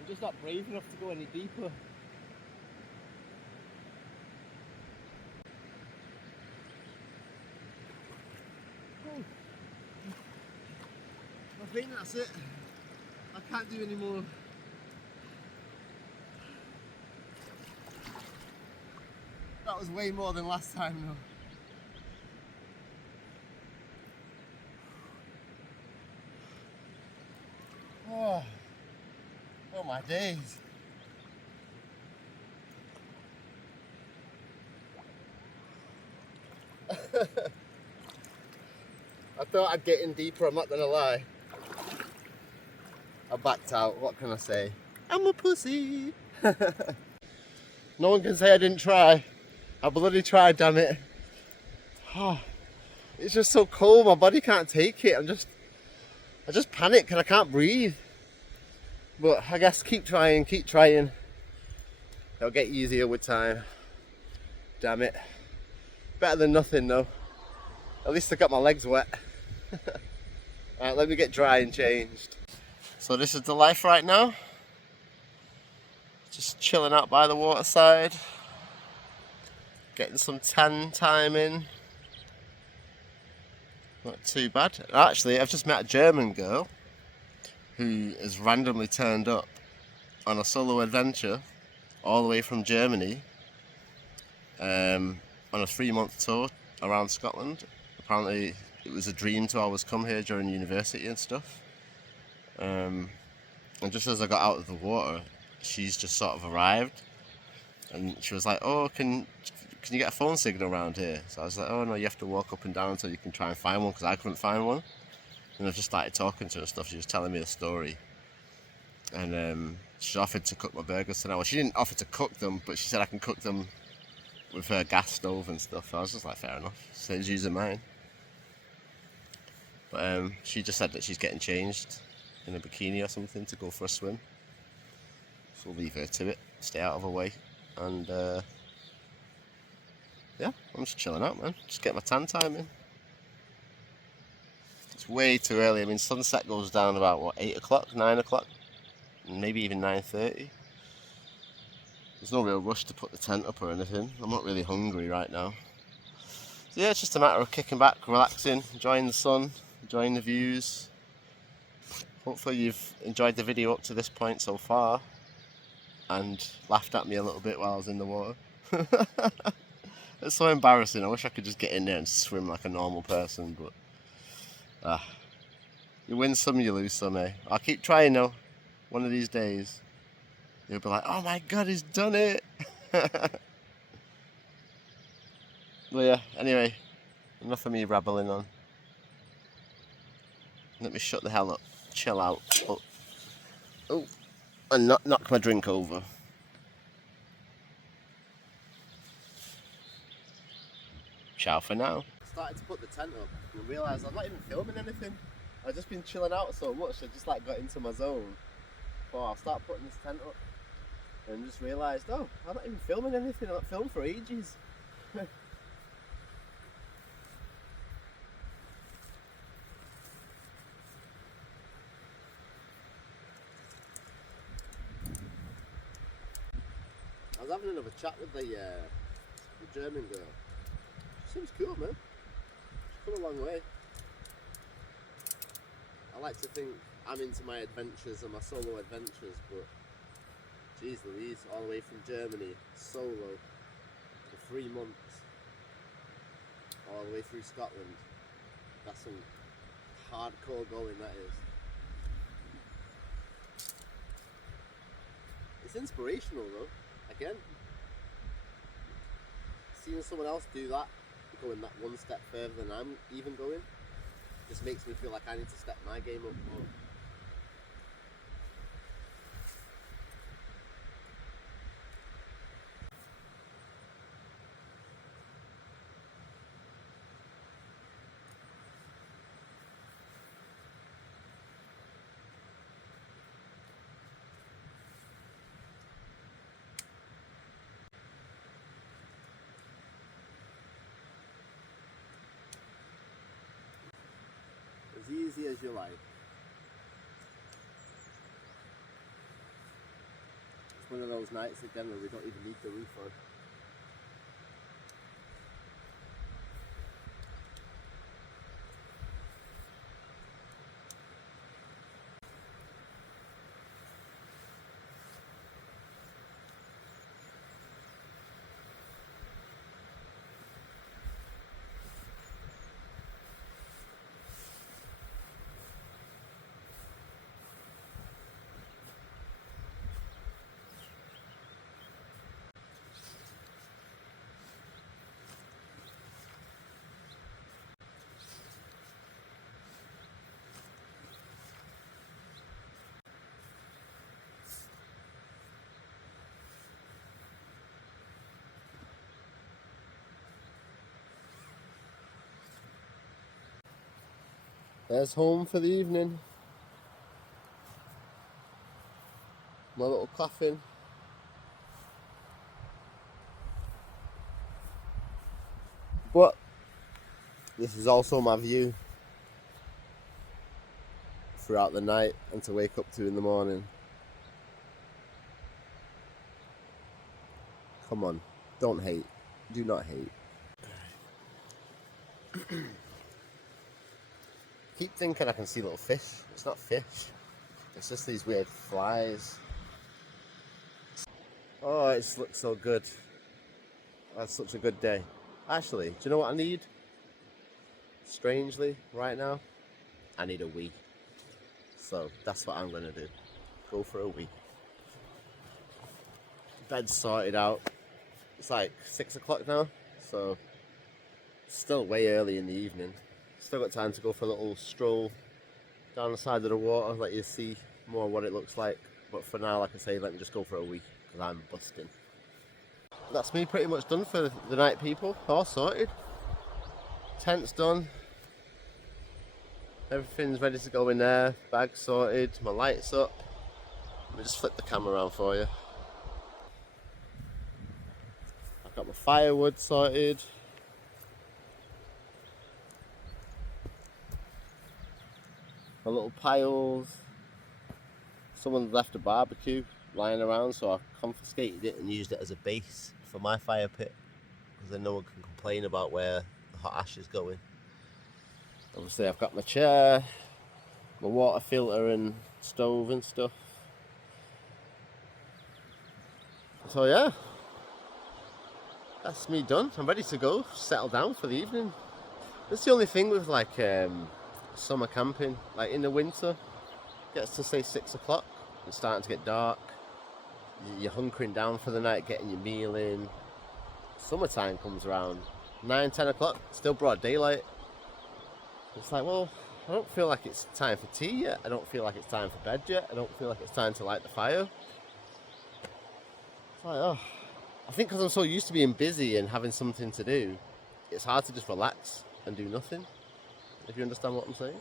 I'm just not brave enough to go any deeper. Oh. I think that's it. I can't do any more. That was way more than last time though. Oh my days. I thought I'd get in deeper, I'm not gonna lie. I backed out, what can I say? I'm a pussy. No one can say I didn't try. I bloody tried, damn it. Oh, it's just so cold, my body can't take it. I just panic and I can't breathe. But I guess keep trying, keep trying. It'll get easier with time. Damn it. Better than nothing though. At least I got my legs wet. Alright, let me get dry and changed. So this is the life right now. Just chilling out by the waterside. Getting some tan time in. Not too bad. Actually, I've just met a German girl who has randomly turned up on a solo adventure all the way from Germany on a 3-month tour around Scotland. Apparently it was a dream to always come here during university and stuff. And just as I got out of the water, she's just sort of arrived and she was like, oh, can you get a phone signal around here? So I was like, oh no, you have to walk up and down until you can try and find one, because I couldn't find one. And I just started talking to her and stuff. She was telling me a story. And she offered to cook my burgers tonight. Well, she didn't offer to cook them, but she said I can cook them with her gas stove and stuff. So I was just like, fair enough. Says using mine. But she just said that she's getting changed in a bikini or something to go for a swim. So we'll leave her to it. Stay out of her way. And yeah, I'm just chilling out, man. Just get my tan time in. It's way too early. I mean, sunset goes down about, what, 8 o'clock, 9 o'clock? Maybe even 9:30. There's no real rush to put the tent up or anything. I'm not really hungry right now. So yeah, it's just a matter of kicking back, relaxing, enjoying the sun, enjoying the views. Hopefully you've enjoyed the video up to this point so far and laughed at me a little bit while I was in the water. It's so embarrassing. I wish I could just get in there and swim like a normal person, but you win some, you lose some, eh? I'll keep trying though. One of these days you'll be like, oh my god, he's done it. But yeah, anyway, enough of me rabbling on. Let me shut the hell up, chill out. Oh, and not knock my drink over. ciao for now. I started to put the tent up and realised I'm not even filming anything. I've just been chilling out so much, I just like got into my zone. Oh, I'll start putting this tent up and just realised, oh, I'm not even filming anything, I've not filmed for ages. I was having another chat with the German girl. She seems cool, man. She's come a long way. I like to think I'm into my adventures and my solo adventures, but geez Louise, all the way from Germany, solo, for 3 months, all the way through Scotland. That's some hardcore going, that is. It's inspirational though. Again, seeing someone else do that, going that one step further than I'm even going, just makes me feel like I need to step my game up more. As easy as you like. It's one of those nights again where we don't even need the roof on. There's home for the evening. My little coffin. But this is also my view throughout the night and to wake up to in the morning. Come on, don't hate. Do not hate. Keep thinking I can see little fish. It's not fish. It's just these weird flies. Oh, it looks so good. That's such a good day. Actually, do you know what I need? Strangely, right now, I need a wee. So that's what I'm going to do. Go for a wee. Bed's sorted out. It's like 6 o'clock now, so it's still way early in the evening. Still got time to go for a little stroll down the side of the water, let you see more what it looks like. But for now, like I say, let me just go for a wee, because I'm busting. That's me pretty much done for the night, people. All sorted. Tent's done. Everything's ready to go in there. Bag sorted. My light's up. Let me just flip the camera around for you. I've got my firewood sorted. My little piles. Someone left a barbecue lying around, so I confiscated it and used it as a base for my fire pit, because then no one can complain about where the hot ash is going. Obviously I've got my chair, my water filter and stove and stuff. So yeah, that's me done. I'm ready to go, settle down for the evening. That's the only thing with like summer camping. Like in the winter, it gets to say 6 o'clock, it's starting to get dark. You're hunkering down for the night, getting your meal in. Summertime comes around, 9, 10 o'clock, still broad daylight. It's like, well, I don't feel like it's time for tea yet. I don't feel like it's time for bed yet. I don't feel like it's time to light the fire. It's like, oh, I think because I'm so used to being busy and having something to do, it's hard to just relax and do nothing, if you understand what I'm saying.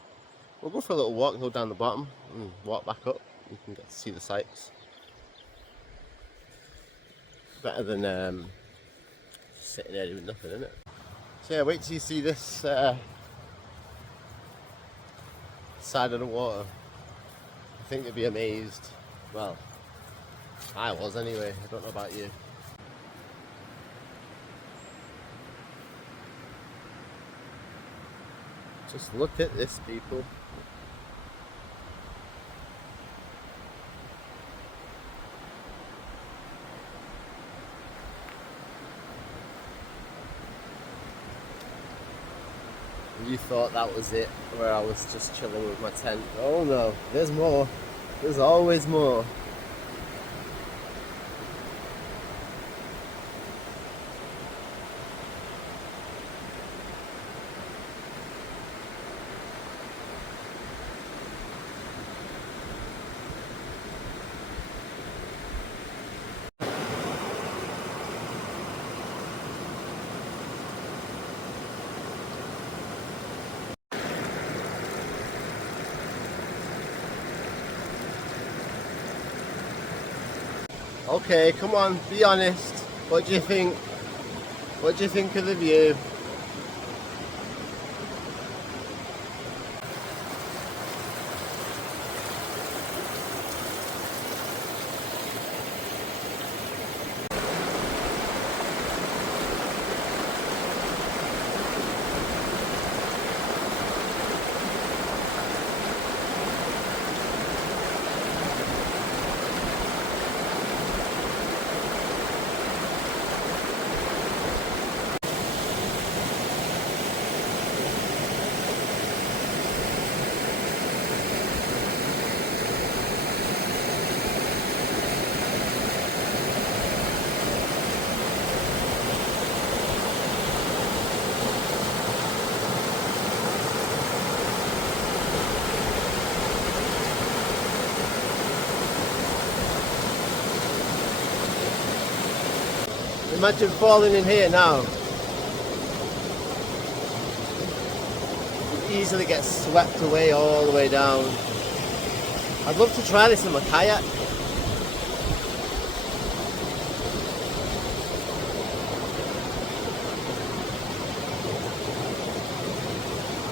We'll go for a little walk and go down the bottom and walk back up. You can get to see the sights. Better than just sitting there doing nothing, isn't it? So yeah, wait till you see this side of the water. I think you'll be amazed. Well, I was anyway. I don't know about you. Just look at this, people. You thought that was it, where I was just chilling with my tent. Oh no, there's more. There's always more. Okay, come on, be honest. What do you think? What do you think of the view? Imagine falling in here now. You'd easily get swept away all the way down. I'd love to try this in my kayak.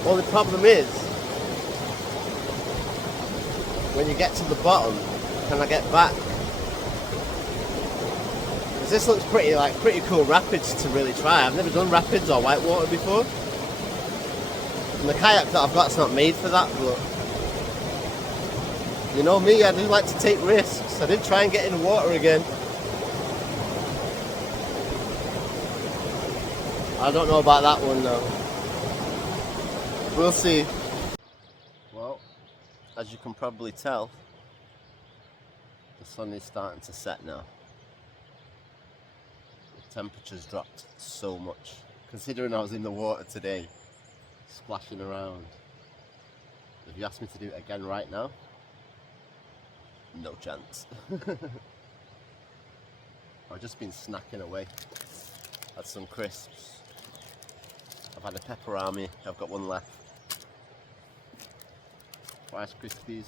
Only problem is, when you get to the bottom, can I get back? This looks pretty cool rapids to really try. I've never done rapids or whitewater before. And the kayak that I've got's not made for that, but you know me, I do like to take risks. I did try and get in the water again. I don't know about that one though. We'll see. Well, as you can probably tell, the sun is starting to set now. Temperature's dropped so much, considering I was in the water today splashing around. If you asked me to do it again right now, no chance. I've just been snacking away. Had some crisps, I've had a pepperami, I've got one left, Rice Krispies,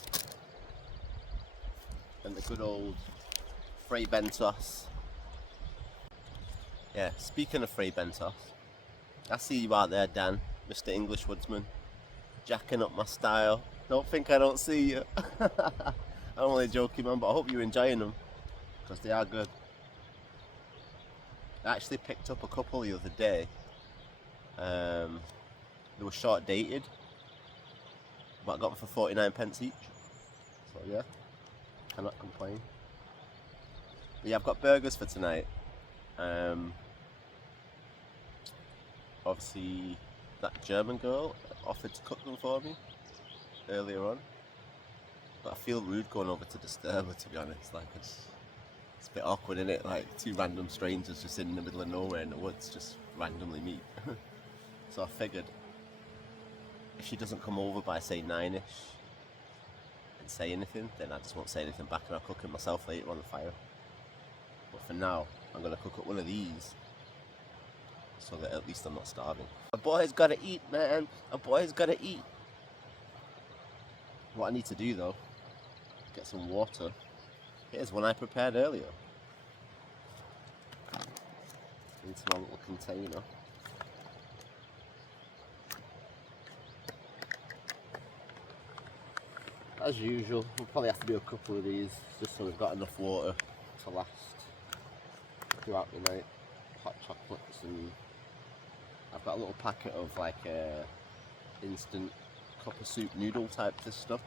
and the good old Frey Bentos. Yeah, speaking of Frey Bentos, I see you out there, Dan, Mr. English Woodsman, jacking up my style. Don't think I don't see you. I'm only joking, man, but I hope you're enjoying them, because they are good. I actually picked up a couple the other day. They were short dated, but I got them for 49 pence each. So yeah, cannot complain. But yeah, I've got burgers for tonight. Obviously that German girl offered to cook them for me earlier on, but I feel rude going over to disturb her, to be honest. Like it's a bit awkward, isn't it? Like two random strangers just in the middle of nowhere in the woods just randomly meet. So I figured if she doesn't come over by say 9ish and say anything, then I just won't say anything back and I'll cook it myself later on the fire. But for now, I'm going to cook up one of these so that at least I'm not starving. A boy's gotta eat, man. A boy's gotta eat. What I need to do though, get some water. Here's one I prepared earlier. Into my little container. As usual, we'll probably have to do a couple of these just so we've got enough water to last throughout the night. Hot chocolates, and I've got a little packet of like instant copper soup noodle type of stuff.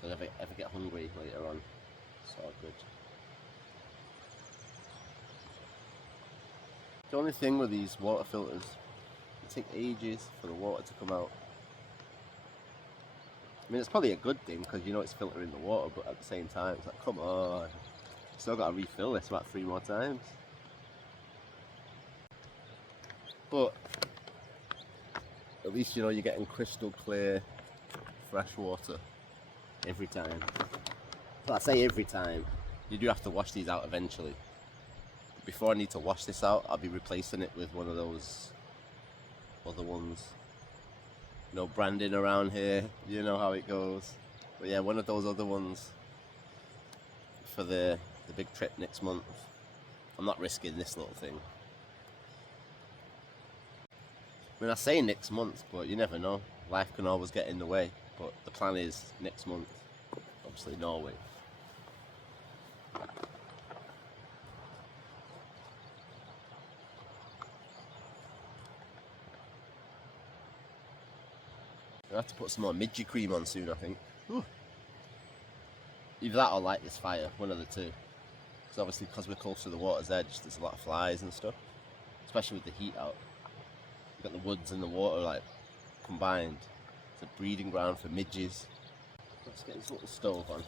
So if I ever get hungry later on, it's all good. The only thing with these water filters, it takes ages for the water to come out. I mean, it's probably a good thing because you know it's filtering the water, but at the same time, it's like, come on, still got to refill this about 3 more times. But at least you know you're getting crystal clear, fresh water every time. Well, I say every time. You do have to wash these out eventually. But before I need to wash this out, I'll be replacing it with one of those other ones. No branding around here, you know how it goes. But yeah, one of those other ones for the big trip next month. I'm not risking this little thing. I mean, I say next month, but you never know. Life can always get in the way. But the plan is next month, obviously Norway. I have to put some more midgie cream on soon, I think. Whew. Either that or light this fire, one of the two. Because obviously, because we're close to the water's edge, there's a lot of flies and stuff. Especially with the heat out. You've got the woods and the water like combined. It's a breeding ground for midges. Let's get this little stove on.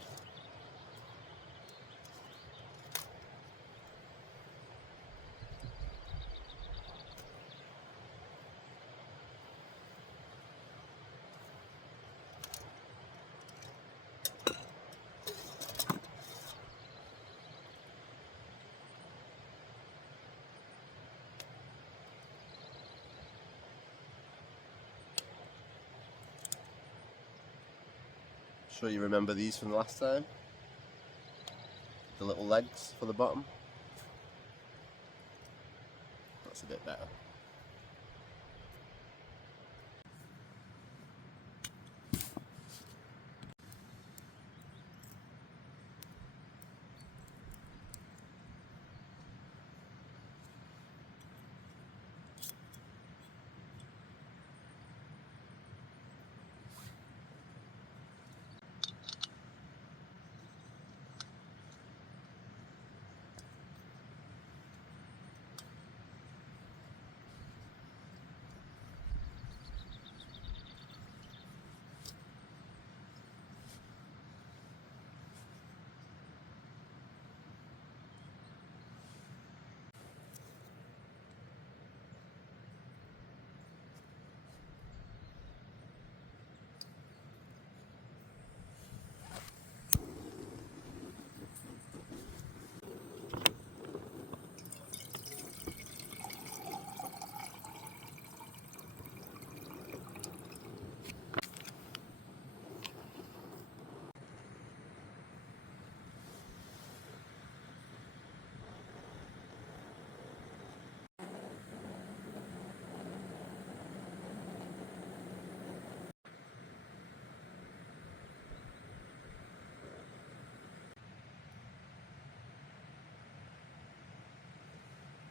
Sure you remember these from the last time? The little legs for the bottom. That's a bit better.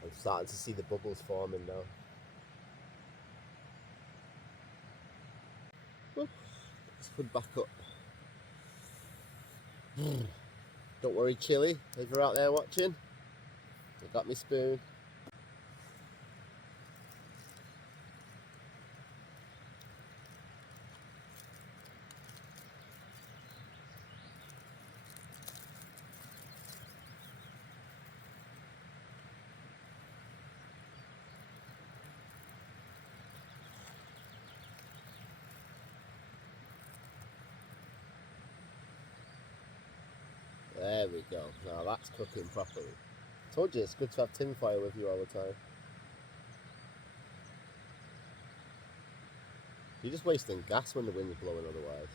I'm starting to see the bubbles forming now. Let's put back up. Don't worry, Chili, if you're out there watching. I got my spoon. There we go. Now that's cooking properly. Told you it's good to have tinfoil with you all the time. You're just wasting gas when the wind's blowing otherwise.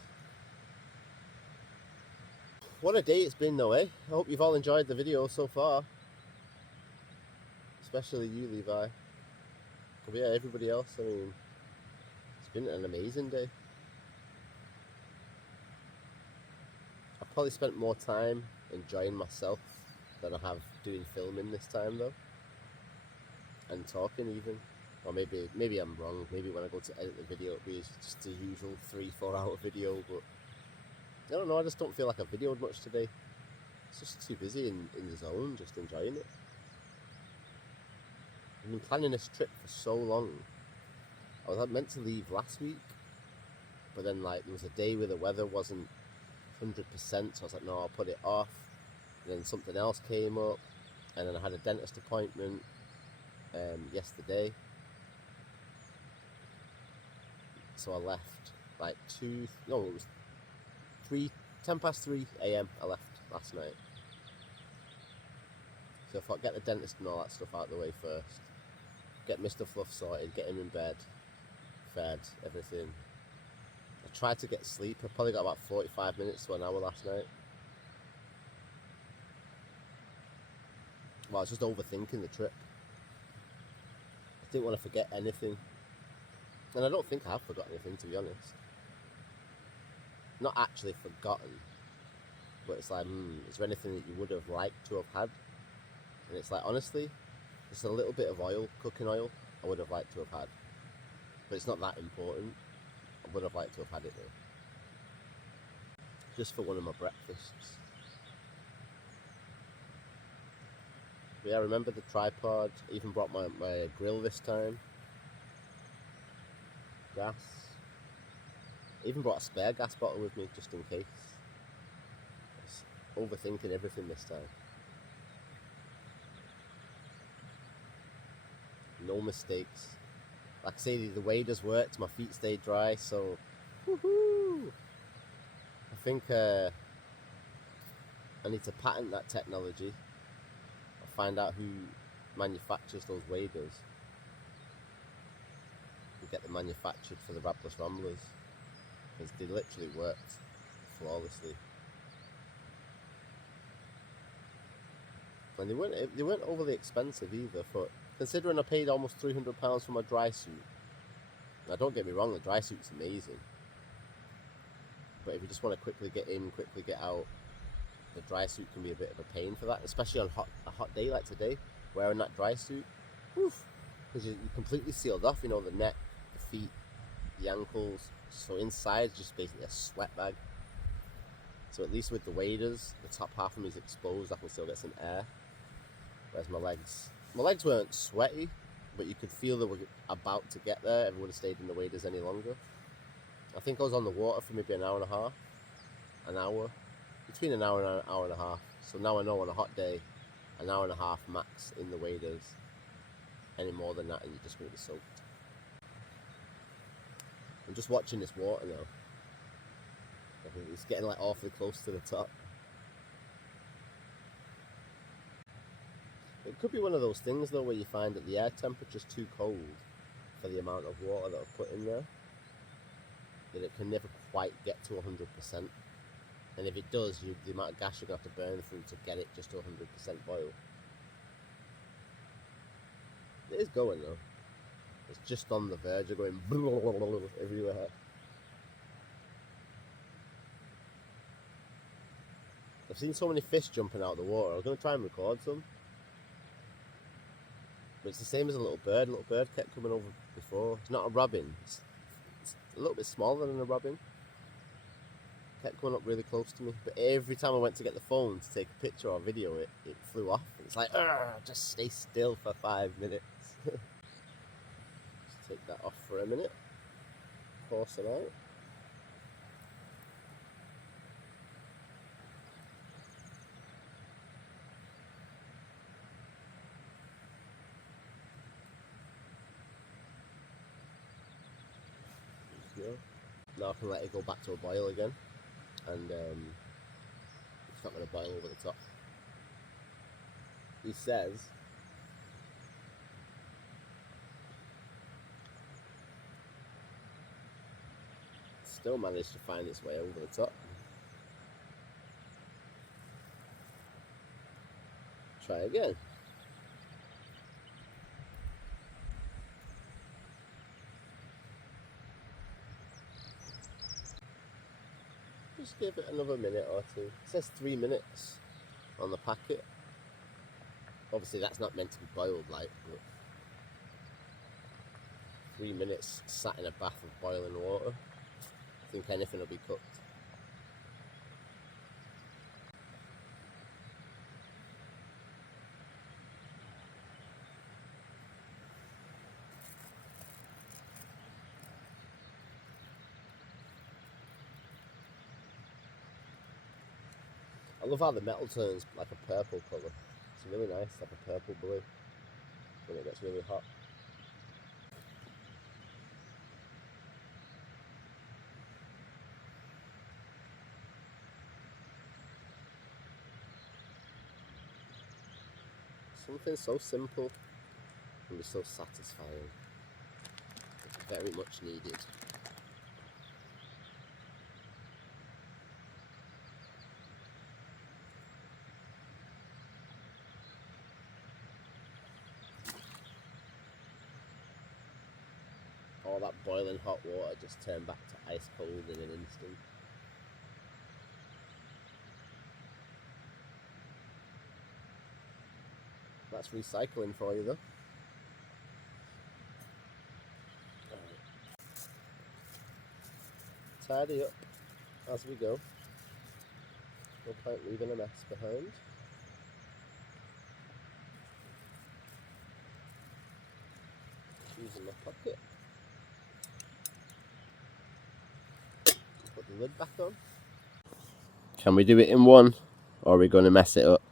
What a day it's been though, eh? I hope you've all enjoyed the video so far. Especially you, Levi. But yeah, everybody else, I mean, it's been an amazing day. I've probably spent more time enjoying myself than I have doing filming this time though. And talking even. Or maybe I'm wrong. Maybe when I go to edit the video it'll be just the usual 3-4 hour video, but I don't know, I just don't feel like I've videoed much today. It's just too busy in the zone, just enjoying it. I've been planning this trip for so long. I was meant to leave last week, but then like there was a day where the weather wasn't 100%, so I was like, no, I'll put it off. And then something else came up, and then I had a dentist appointment yesterday. So I left like 10 past 3 a.m. I left last night. So I thought, get the dentist and all that stuff out of the way first. Get Mr. Fluff sorted, get him in bed, fed, everything. I tried to get sleep. I probably got about 45 minutes to an hour last night. Well, I was just overthinking the trip. I didn't want to forget anything. And I don't think I have forgotten anything, to be honest. Not actually forgotten, but it's like, is there anything that you would have liked to have had? And it's like, honestly, just a little bit of oil, cooking oil, I would have liked to have had. But it's not that important. I would have liked to have had it though. Just for one of my breakfasts. But yeah, I remember the tripod. I even brought my grill this time. Gas. I even brought a spare gas bottle with me just in case. I was overthinking everything this time. No mistakes. Like I say, the waders worked, my feet stayed dry, so woohoo! I think I need to patent that technology. I'll find out who manufactures those waders. We get them manufactured for the Rabless Ramblers, because they literally worked flawlessly. And they weren't overly expensive either. For considering I paid almost £300 for my dry suit. Now don't get me wrong, the dry suit's amazing. But if you just want to quickly get in, quickly get out, the dry suit can be a bit of a pain for that, especially on a hot day like today, wearing that dry suit. Because you're completely sealed off, you know, the neck, the feet, the ankles. So inside is just basically a sweat bag. So at least with the waders, the top half of them is exposed, I can still get some air. Whereas my legs weren't sweaty, but you could feel they were about to get there if I would have stayed in the waders any longer. I think I was on the water for maybe an hour and a half. Between an hour and an hour and a half. So now I know on a hot day, an hour and a half max in the waders. Any more than that and you're just going to be soaked. I'm just watching this water now. I think it's getting like awfully close to the top. It could be one of those things though where you find that the air temperature's too cold for the amount of water that I've put in there, that it can never quite get to 100%. And if it does, the amount of gas you're going to have to burn through to get it just to 100% boil. It is going though. It's just on the verge of going everywhere. I've seen so many fish jumping out of the water. I was going to try and record some. But it's the same as a little bird. A little bird kept coming over before. It's not a robin. It's a little bit smaller than a robin. Kept coming up really close to me. But every time I went to get the phone to take a picture or video it, it flew off. It's like, just stay still for 5 minutes. Just take that off for a minute. Force it out. Now I can let it go back to a boil again, and it's not going to boil over the top. He says Still managed to find its way over the top. Try again. Just give it another minute or two. It says 3 minutes on the packet. Obviously that's not meant to be boiled like, but 3 minutes sat in a bath of boiling water. I think anything will be cooked. I love how the metal turns like a purple colour. It's really nice, like a purple blue when it gets really hot. Something so simple can be so satisfying. It's very much needed. All that boiling hot water just turned back to ice cold in an instant. That's recycling for you though. Tidy up as we go. No point leaving a mess behind. Using my pocket. Put the lid back on. Can we do it in one, or are we going to mess it up?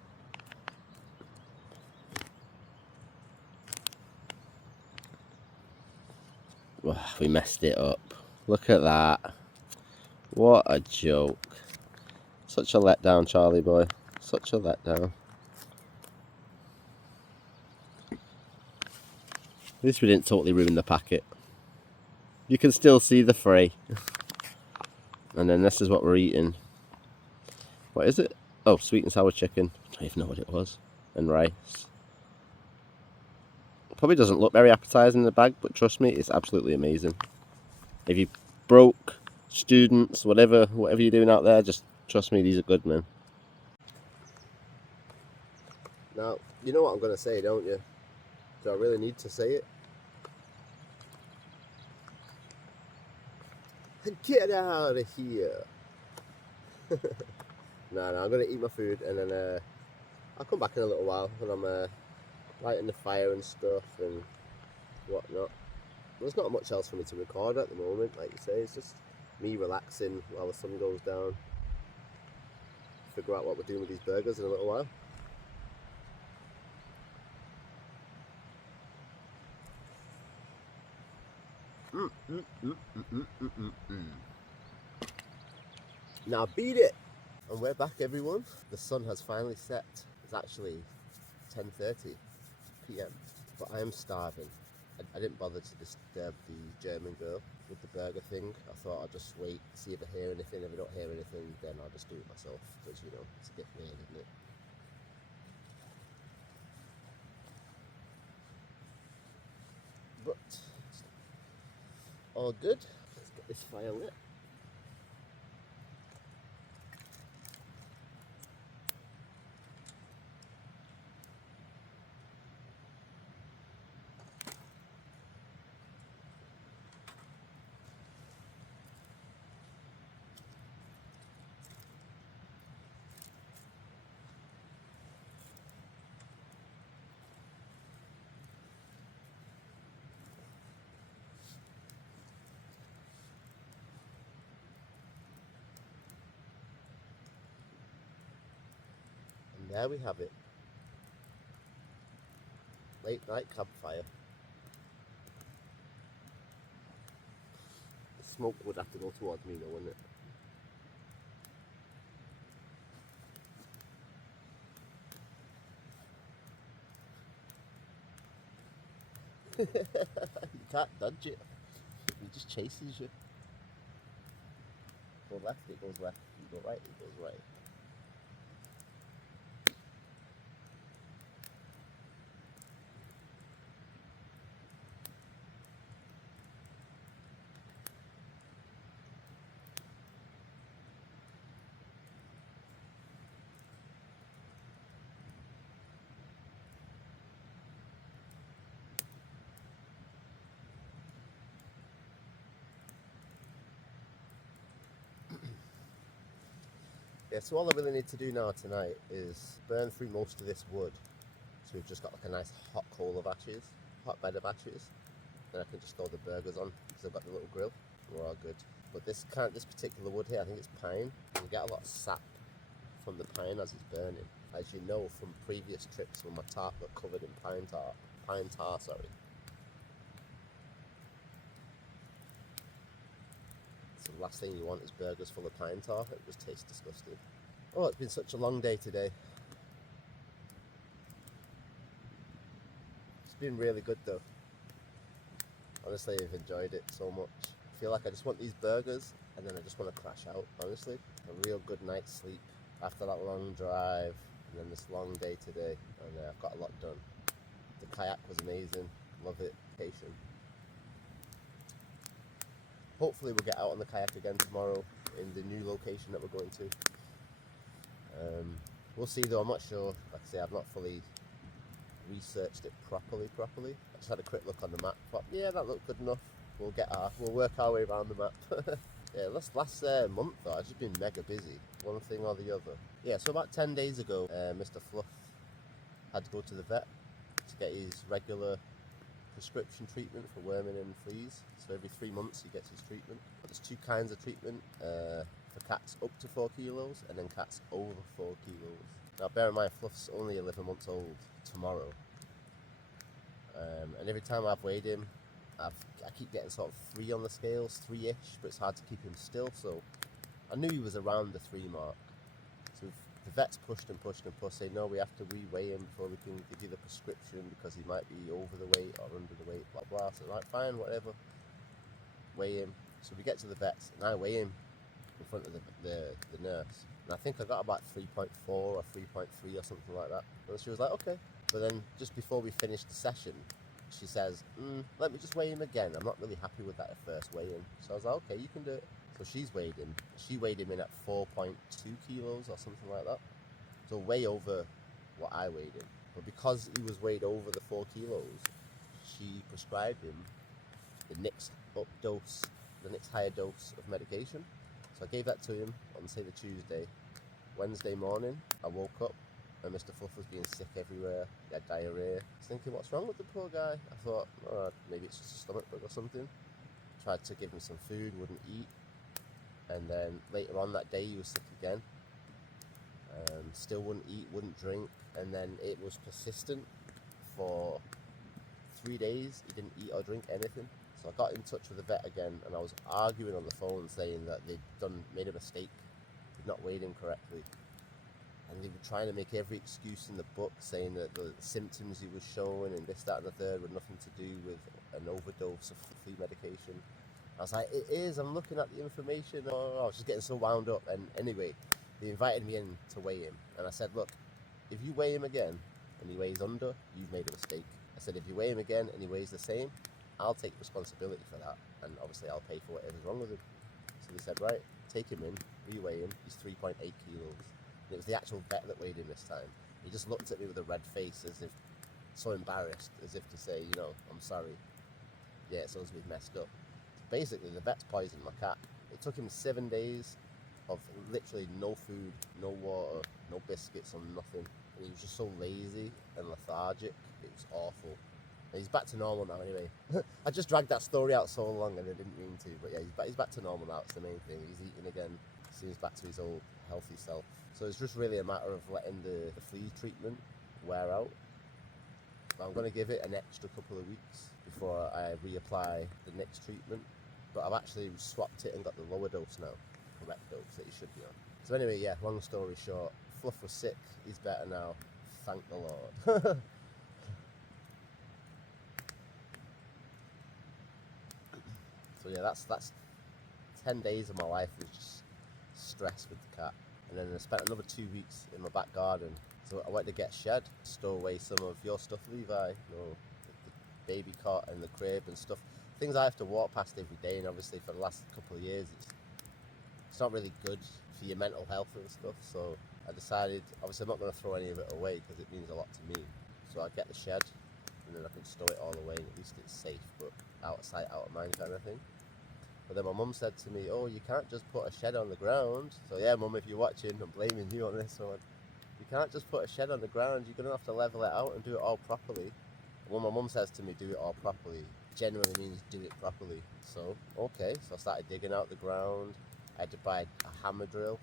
We messed it up. Look at that. What a joke. Such a letdown, Charlie boy. Such a letdown. At least we didn't totally ruin the packet. You can still see the fray. And then this is what we're eating. What is it? Oh, sweet and sour chicken. I don't even know what it was. And rice. Probably doesn't look very appetizing in the bag, but trust me, it's absolutely amazing. If you broke, students, whatever you're doing out there, just trust me, these are good, man. Now, you know what I'm going to say, don't you? Do I really need to say it? Get out of here! No, I'm going to eat my food and then I'll come back in a little while when I'm lighting the fire and stuff and whatnot. There's not much else for me to record at the moment, like you say. It's just me relaxing while the sun goes down. Figure out what we're doing with these burgers in a little while. Now beat it! And we're back, everyone. The sun has finally set. It's actually 10:30 PM, but I am starving. I didn't bother to disturb the German girl with the burger thing. I thought I'd just wait, see if I hear anything. If I don't hear anything, then I'll just do it myself, because, you know, it's a bit weird, isn't it? But all good. Let's get this fire lit. And there we have it. Late night campfire. The smoke would have to go towards me though, wouldn't it? You can't dodge it. It just chases you. go left, it goes left. You go right, it goes right. Yeah, so all I really need to do now tonight is burn through most of this wood. So we've just got like a nice hot coal of ashes, hot bed of ashes. Then I can just throw the burgers on because I've got the little grill. We're all good. But this particular wood here, I think it's pine. You get a lot of sap from the pine as it's burning. As you know from previous trips when my tarp got covered in pine tar, sorry. So the last thing you want is burgers full of pine tar. It just tastes disgusting. Oh, it's been such a long day today. It's been really good though. Honestly, I've enjoyed it so much. I feel like I just want these burgers and then I just want to crash out, honestly. A real good night's sleep after that long drive and then this long day today. And I've got a lot done. The kayak was amazing. Love it. Patient. Hopefully we'll get out on the kayak again tomorrow in the new location that we're going to. We'll see though, I'm not sure. Like I say, I've not fully researched it properly. I just had a quick look on the map. Thought, yeah, that looked good enough. We'll work our way around the map. Yeah, last month though, I've just been mega busy. One thing or the other. Yeah, so about 10 days ago, Mr. Fluff had to go to the vet to get his regular prescription treatment for worming and fleas. So every 3 months he gets his treatment. There's two kinds of treatment for cats up to 4 kilos and then cats over 4 kilos. Now bear in mind, Fluff's only 11 months old tomorrow. And every time I've weighed him, I keep getting sort of 3 on the scales, 3-ish, but it's hard to keep him still. So I knew he was around the 3 mark. So the vet's pushed, saying, no, we have to re-weigh him before we can give you the prescription because he might be over the weight or under the weight, blah, blah. So right, fine, whatever. Weigh him. So we get to the vet's and I weigh him in front of the nurse. And I think I got about 3.4 or 3.3 or something like that. And she was like, okay. But then just before we finished the session, she says, let me just weigh him again. I'm not really happy with that first weigh-in. So I was like, okay, you can do it. So she's weighed him. She weighed him in at 4.2 kilos or something like that. So way over what I weighed him. But because he was weighed over the 4 kilos, she prescribed him the next higher dose of medication. So I gave that to him on, say, the Tuesday. Wednesday morning, I woke up and Mr. Fluff was being sick everywhere. He had diarrhea. I was thinking, what's wrong with the poor guy? I thought, oh, maybe it's just a stomach bug or something. Tried to give him some food, wouldn't eat. And then later on that day, he was sick again. Still wouldn't eat, wouldn't drink. And then it was persistent for 3 days. He didn't eat or drink anything. So I got in touch with the vet again and I was arguing on the phone saying that they'd made a mistake. They'd not weighed him correctly. And they were trying to make every excuse in the book, saying that the symptoms he was showing and this, that and the third were nothing to do with an overdose of flea medication. I was like, it is, I'm looking at the information. Oh, I was just getting so wound up. And anyway, they invited me in to weigh him. And I said, look, if you weigh him again and he weighs under, you've made a mistake. I said, if you weigh him again and he weighs the same, I'll take responsibility for that. And obviously I'll pay for whatever's wrong with him. So they said, right, take him in, re-weigh him. He's 3.8 kilos. And it was the actual vet that weighed him this time. He just looked at me with a red face as if, so embarrassed, as if to say, you know, I'm sorry. Yeah, it's us, we've messed up. Basically, the vet's poisoned my cat. It took him 7 days of literally no food, no water, no biscuits, or nothing. And he was just so lazy and lethargic. It was awful. And he's back to normal now anyway. I just dragged that story out so long and I didn't mean to. But yeah, he's back to normal now. It's the main thing. He's eating again. Seems back to his old healthy self. So it's just really a matter of letting the flea treatment wear out. But I'm going to give it an extra couple of weeks before I reapply the next treatment. But I've actually swapped it and got the lower dose now, correct dose that he should be on. So anyway, yeah, long story short, Fluff was sick, he's better now, thank the Lord. So yeah, that's 10 days of my life was just stress with the cat. And then I spent another 2 weeks in my back garden. So I went to get a shed, store away some of your stuff, Levi, you know, the baby cot and the crib and stuff. Things I have to walk past every day, and obviously for the last couple of years it's not really good for your mental health and stuff. So I decided, obviously I'm not going to throw any of it away because it means a lot to me. So I get the shed and then I can stow it all away, and at least it's safe, but out of sight, out of mind kind of thing. But then my mum said to me, oh, you can't just put a shed on the ground. So yeah, mum, if you're watching, I'm blaming you on this one. You can't just put a shed on the ground, you're going to have to level it out and do it all properly. When my mum says to me, do it all properly, generally means do it properly. So, okay, so I started digging out the ground. I had to buy a hammer drill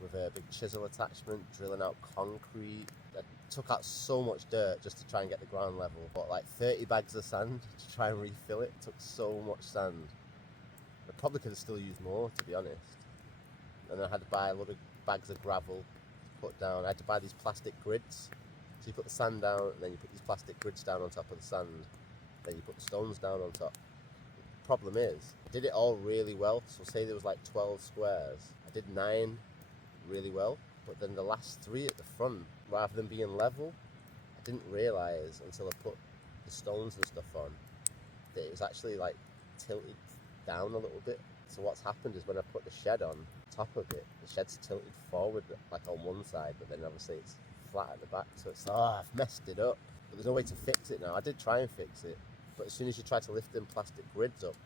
with a big chisel attachment, drilling out concrete. I took out so much dirt just to try and get the ground level. Bought like 30 bags of sand to try and refill it. Took so much sand. I probably could have still used more, to be honest. And then I had to buy a lot of bags of gravel to put down. I had to buy these plastic grids. So you put the sand down, and then you put these plastic grids down on top of the sand. Then you put the stones down on top. The problem is, I did it all really well. So say there was like 12 squares. I did 9 really well. But then the last 3 at the front, rather than being level, I didn't realise until I put the stones and stuff on that it was actually like tilted down a little bit. So what's happened is when I put the shed on top of it, the shed's tilted forward like on one side, but then obviously it's flat at the back, so it's I've messed it up. But there's no way to fix it now. I did try and fix it, but as soon as you try to lift them plastic grids up,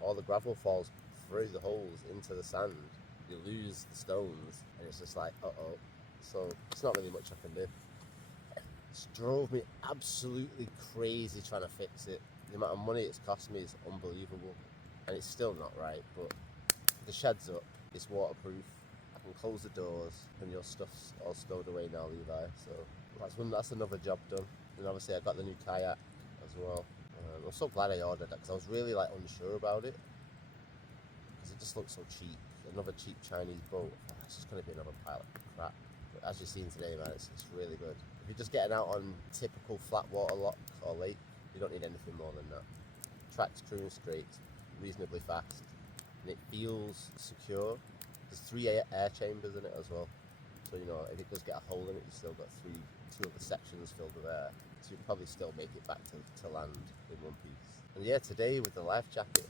all the gravel falls through the holes into the sand. You lose the stones, and it's just like uh-oh. So it's not really much I can do. It's drove me absolutely crazy trying to fix it. The amount of money it's cost me is unbelievable. And it's still not right, but the shed's up, it's waterproof, I can close the doors, and your stuff's all stowed away now, Levi, so that's another job done. And obviously I got the new kayak as well. I'm so glad I ordered that, because I was really like unsure about it, because it just looks so cheap. Another cheap Chinese boat, it's just going to be another pile of crap. But as you've seen today, man, it's really good. If you're just getting out on typical flat water lock or lake, you don't need anything more than that. Track's true and straight, reasonably fast, and it feels secure. There's 3 air chambers in it as well, so you know if it does get a hole in it, you've still got 2 of the sections filled with air, so you'll probably still make it back to land in one piece. And yeah, today with the life jacket,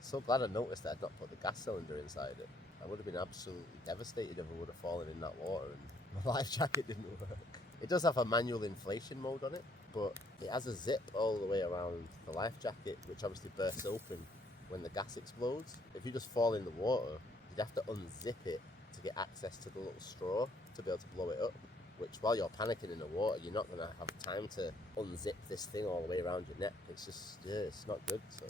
so glad I noticed that I'd not put the gas cylinder inside it. I would have been absolutely devastated if I would have fallen in that water and my life jacket didn't work. It does have a manual inflation mode on it, but it has a zip all the way around the life jacket, which obviously bursts open when the gas explodes. If you just fall in the water, you'd have to unzip it to get access to the little straw to be able to blow it up, which while you're panicking in the water, you're not going to have time to unzip this thing all the way around your neck. It's just, yeah, it's not good. So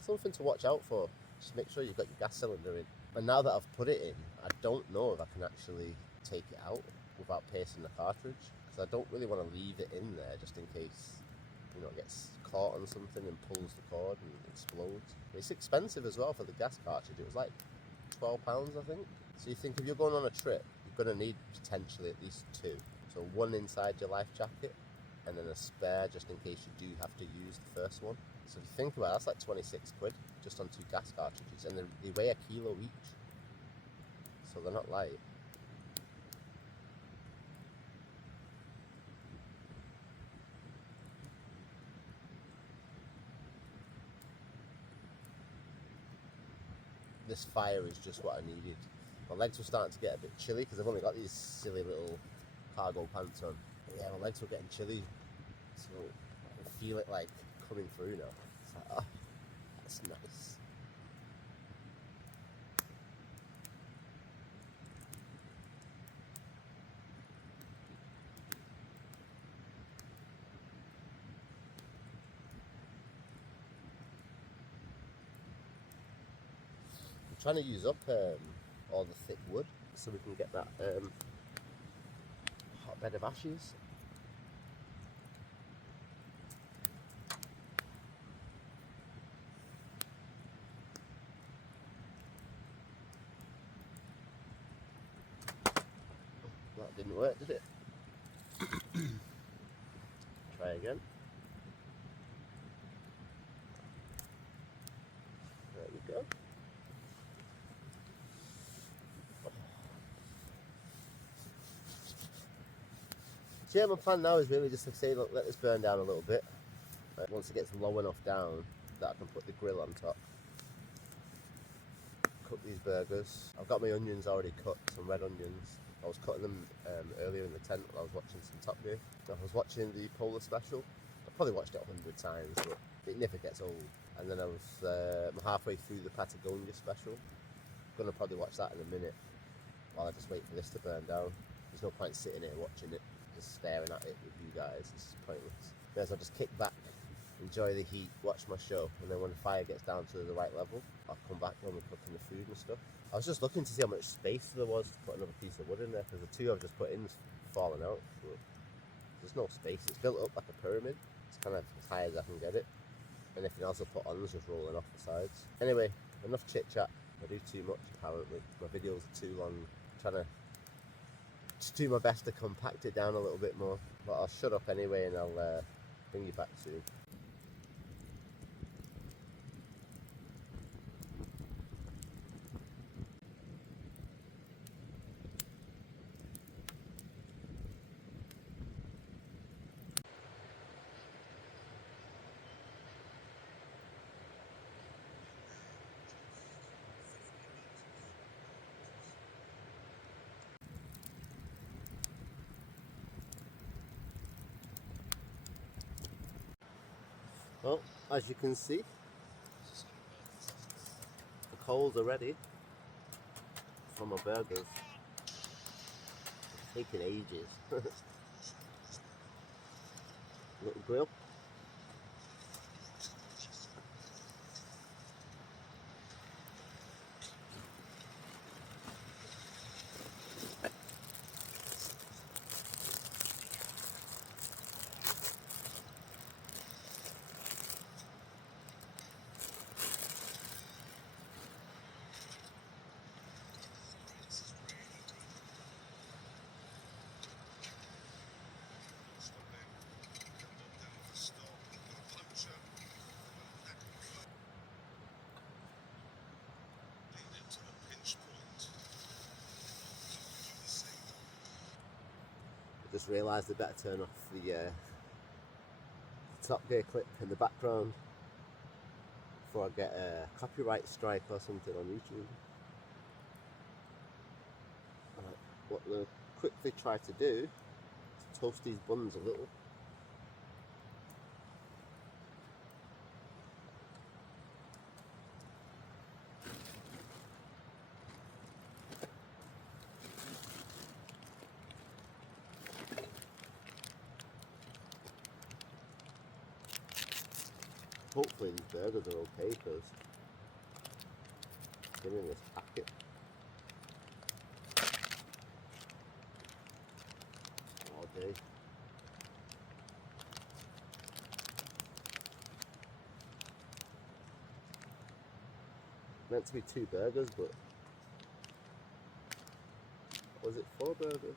something to watch out for. Just make sure you've got your gas cylinder in. And now that I've put it in, I don't know if I can actually take it out without piercing the cartridge, because I don't really want to leave it in there just in case, you know, it gets caught on something and pulls the cord and explodes. It's expensive as well for the gas cartridge. It was like £12, I think. So you think if you're going on a trip, you're going to need potentially at least 2. So 1 inside your life jacket, and then a spare just in case you do have to use the first one. So if you think about it, that's like 26 quid just on 2 gas cartridges, and they weigh a kilo each, so they're not light. This fire is just what I needed. My legs were starting to get a bit chilly because I've only got these silly little cargo pants on. But yeah, my legs were getting chilly, so I can feel it like coming through now. It's like, oh, that's nice. I'm trying to use up all the thick wood so we can get that hot bed of ashes. That didn't work, did it? Try again. There we go. So yeah, my plan now is really just to say, look, let this burn down a little bit. Once it gets low enough down that I can put the grill on top. Cook these burgers. I've got my onions already cut, some red onions. I was cutting them earlier in the tent while I was watching some Top Gear. I was watching the Polar Special. I've probably watched it 100 times, but it never gets old. And then I was halfway through the Patagonia Special. I'm gonna probably watch that in a minute while I just wait for this to burn down. There's no point sitting here watching it, just staring at it with you guys. It's pointless. May as well just kick back, enjoy the heat, watch my show, and then when the fire gets down to the right level, I'll come back when we're cooking the food and stuff. I was just looking to see how much space there was to put another piece of wood in there, because the two I've just put in's fallen out. But there's no space. It's built up like a pyramid. It's kind of as high as I can get it. Anything else I put on is just rolling off the sides. Anyway, enough chit chat. I do too much apparently. My videos are too long. I'm trying to just do my best to compact it down a little bit more. But I'll shut up anyway and I'll bring you back soon. Well, as you can see, the coals are ready for my burgers. It's taking ages. Little grill. Just realised I better turn off the Top Gear clip in the background before I get a copyright strike or something on YouTube. What we'll quickly try to do is toast these buns a little. Hopefully these burgers are okay, because they're in this packet all day. Meant to be 2 burgers, but was it 4 burgers?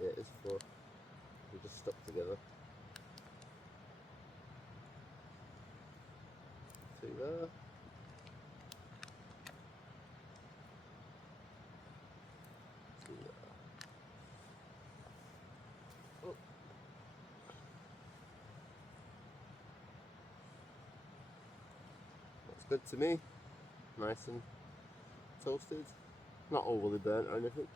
Yeah, it is 4. They're just stuck together. 2 there. 2 there. Oh. Looks good to me. Nice and toasted. Not overly burnt or anything.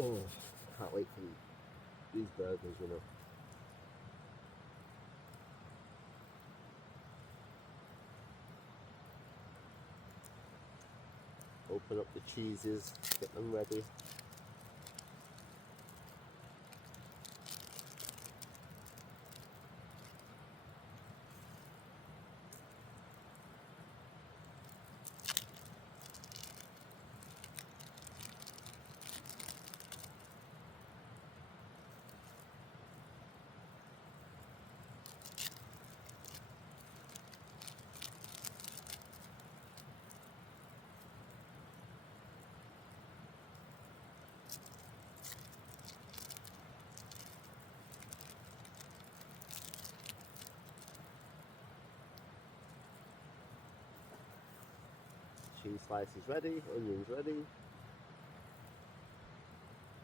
Oh, can't wait for these burgers, you know. Open up the cheeses, get them ready. onion slices ready, onions ready,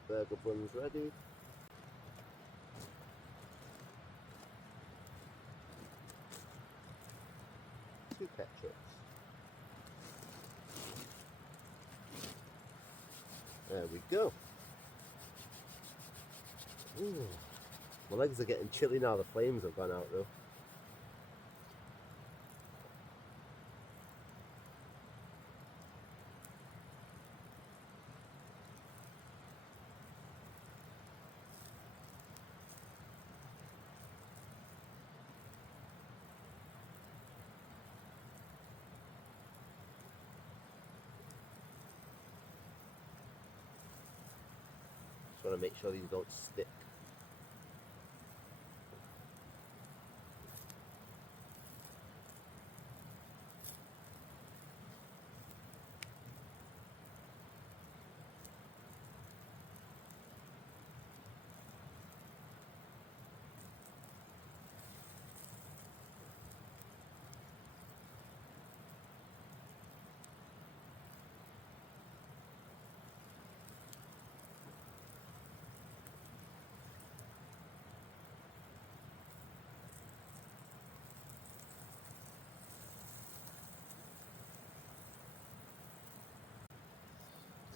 burger buns ready. Two ketchups. There we go. Ooh. My legs are getting chilly now, the flames have gone out though. Just want to make sure these don't stick.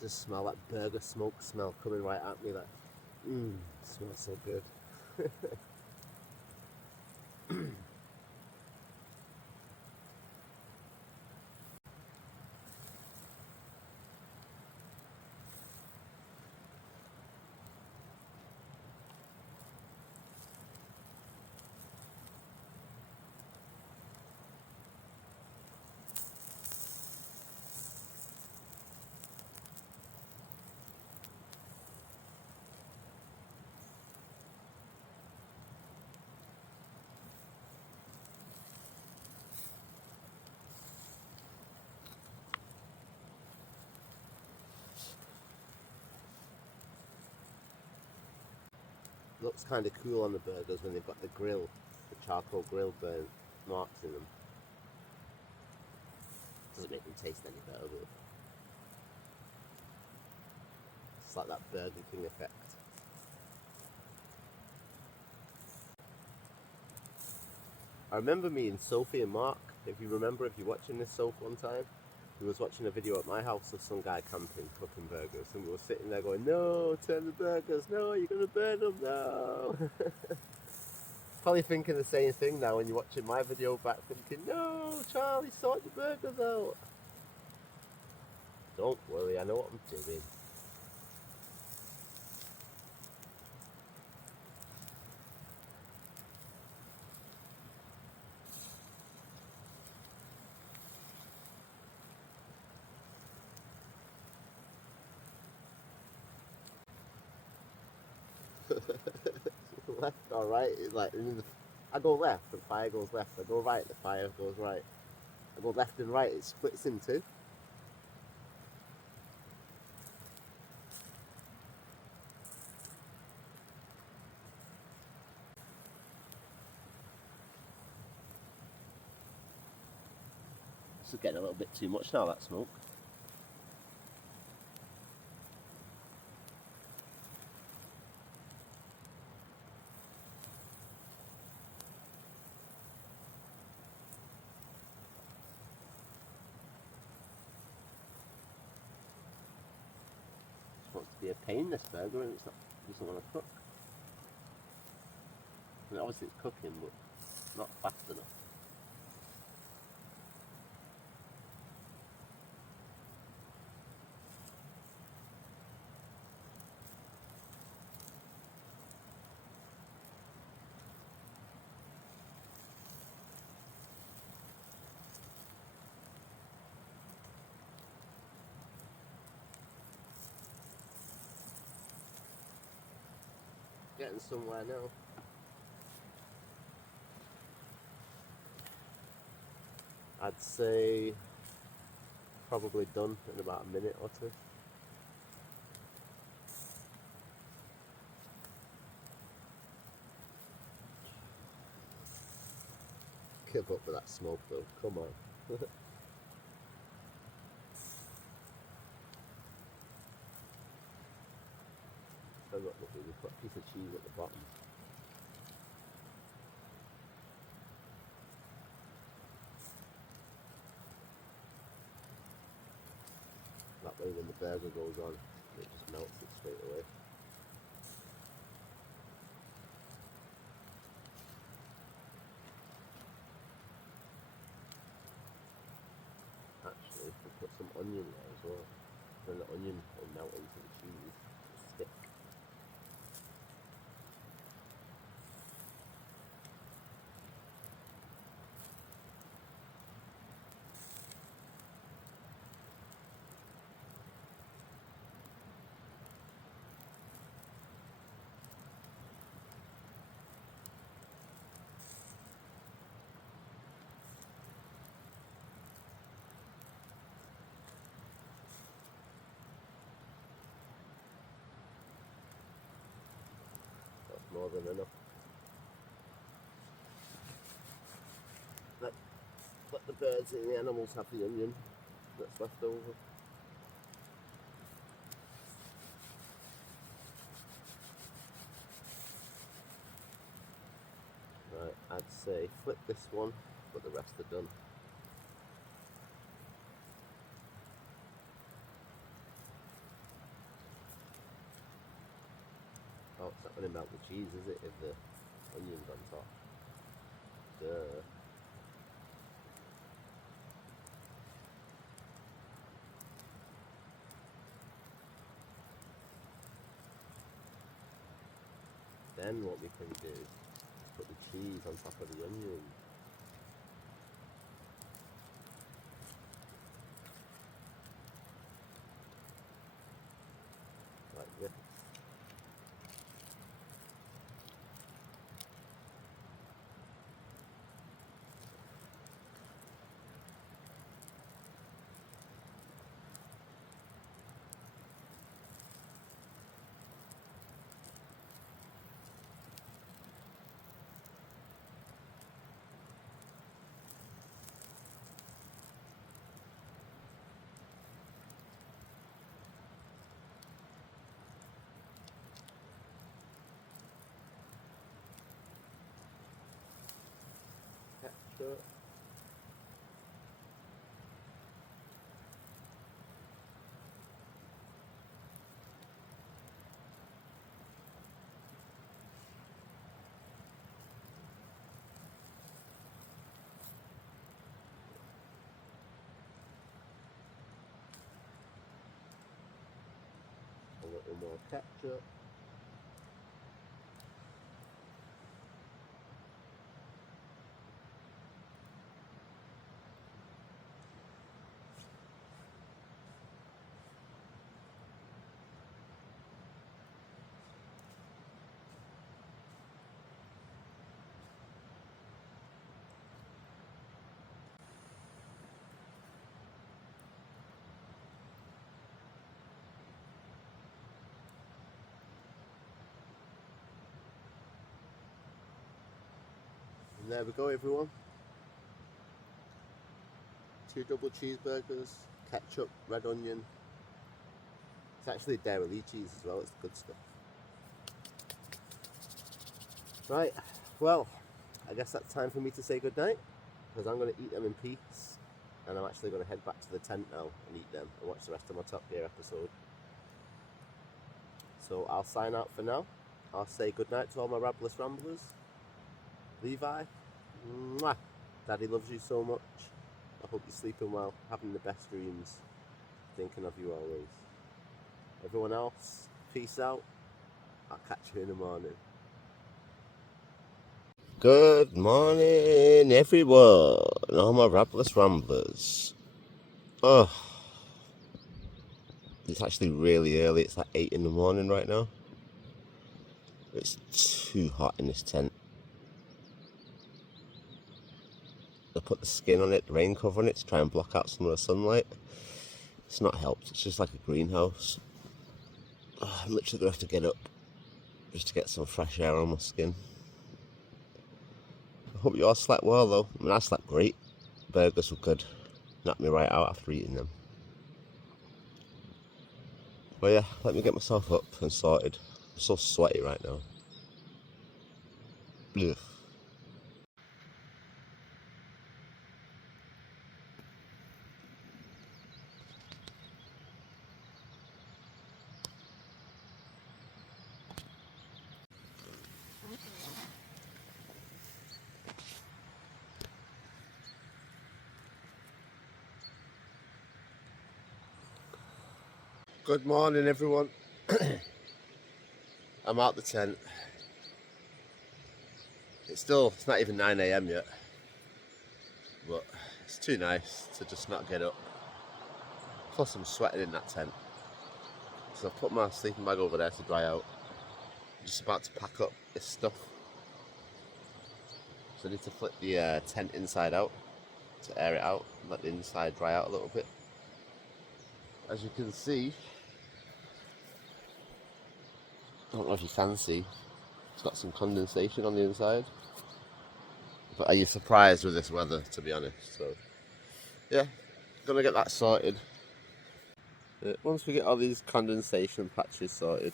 Just smell that burger smoke smell coming right at me. That smells so good. Looks kind of cool on the burgers when they've got the grill, the charcoal grill burn marks in them. Doesn't make them taste any better, but it's like that Burger King effect. I remember me and Sophie and Mark, if you remember, if you're watching this, Soph, one time, we was watching a video at my house of some guy camping, cooking burgers, and we were sitting there going, no, turn the burgers, no, you're going to burn them, no. Probably thinking the same thing now when you're watching my video back, thinking, no, Charlie, sort your burgers out. Don't worry, I know what I'm doing. Left or right, like I go left, the fire goes left. I go right, the fire goes right. I go left and right, it splits in two. This is getting a little bit too much now, that smoke. Wants to be a pain, this burger, and it's not, doesn't want to cook. I mean, obviously it's cooking, but not fast enough. Getting somewhere now. I'd say probably done in about a minute or two. Give up with that smoke though, come on. look, we put a piece of cheese at the bottom. That way when the burger goes on, it just melts it straight away. Actually, we put some onion there as well. Then the onion will melt into the cheese and stick. That's more than enough. Let the birds and the animals have the onion that's left over. Right, I'd say flip this one, but the rest are done. Oh, it's not going to melt the cheese, is it, if the onion's on top? Duh. Then what we can do is put the cheese on top of the onion. Like this. Ketchup. A little more ketchup. And there we go, everyone. 2 double cheeseburgers, ketchup, red onion. It's actually dairy cheese as well, it's good stuff. Right, well, I guess that's time for me to say goodnight, because I'm going to eat them in peace, and I'm actually going to head back to the tent now and eat them and watch the rest of my Top Gear episode. So I'll sign out for now. I'll say goodnight to all my Rabless Ramblers. Levi, mwah. Daddy loves you so much. I hope you're sleeping well, having the best dreams, thinking of you always. Everyone else, peace out. I'll catch you in the morning. Good morning, everyone. All my Rabless Ramblers. Oh, it's actually really early. It's like 8 in the morning right now. It's too hot in this tent. I put the skin on it, the rain cover on it to try and block out some of the sunlight. It's not helped. It's just like a greenhouse. Oh, I'm literally going to have to get up just to get some fresh air on my skin. I hope you all slept well though. I mean, I slept great. Burgers were good. Knocked me right out after eating them. But yeah, let me get myself up and sorted. I'm so sweaty right now. Ugh. Good morning, everyone. I'm out the tent. It's not even 9 AM yet, but it's too nice to just not get up. Plus I'm sweating in that tent. So I've put my sleeping bag over there to dry out. I'm just about to pack up this stuff. So I need to flip the tent inside out to air it out, let the inside dry out a little bit. As you can see, I don't know if you can see, it's got some condensation on the inside. But are you surprised with this weather, to be honest? So yeah, gonna get that sorted. Once we get all these condensation patches sorted,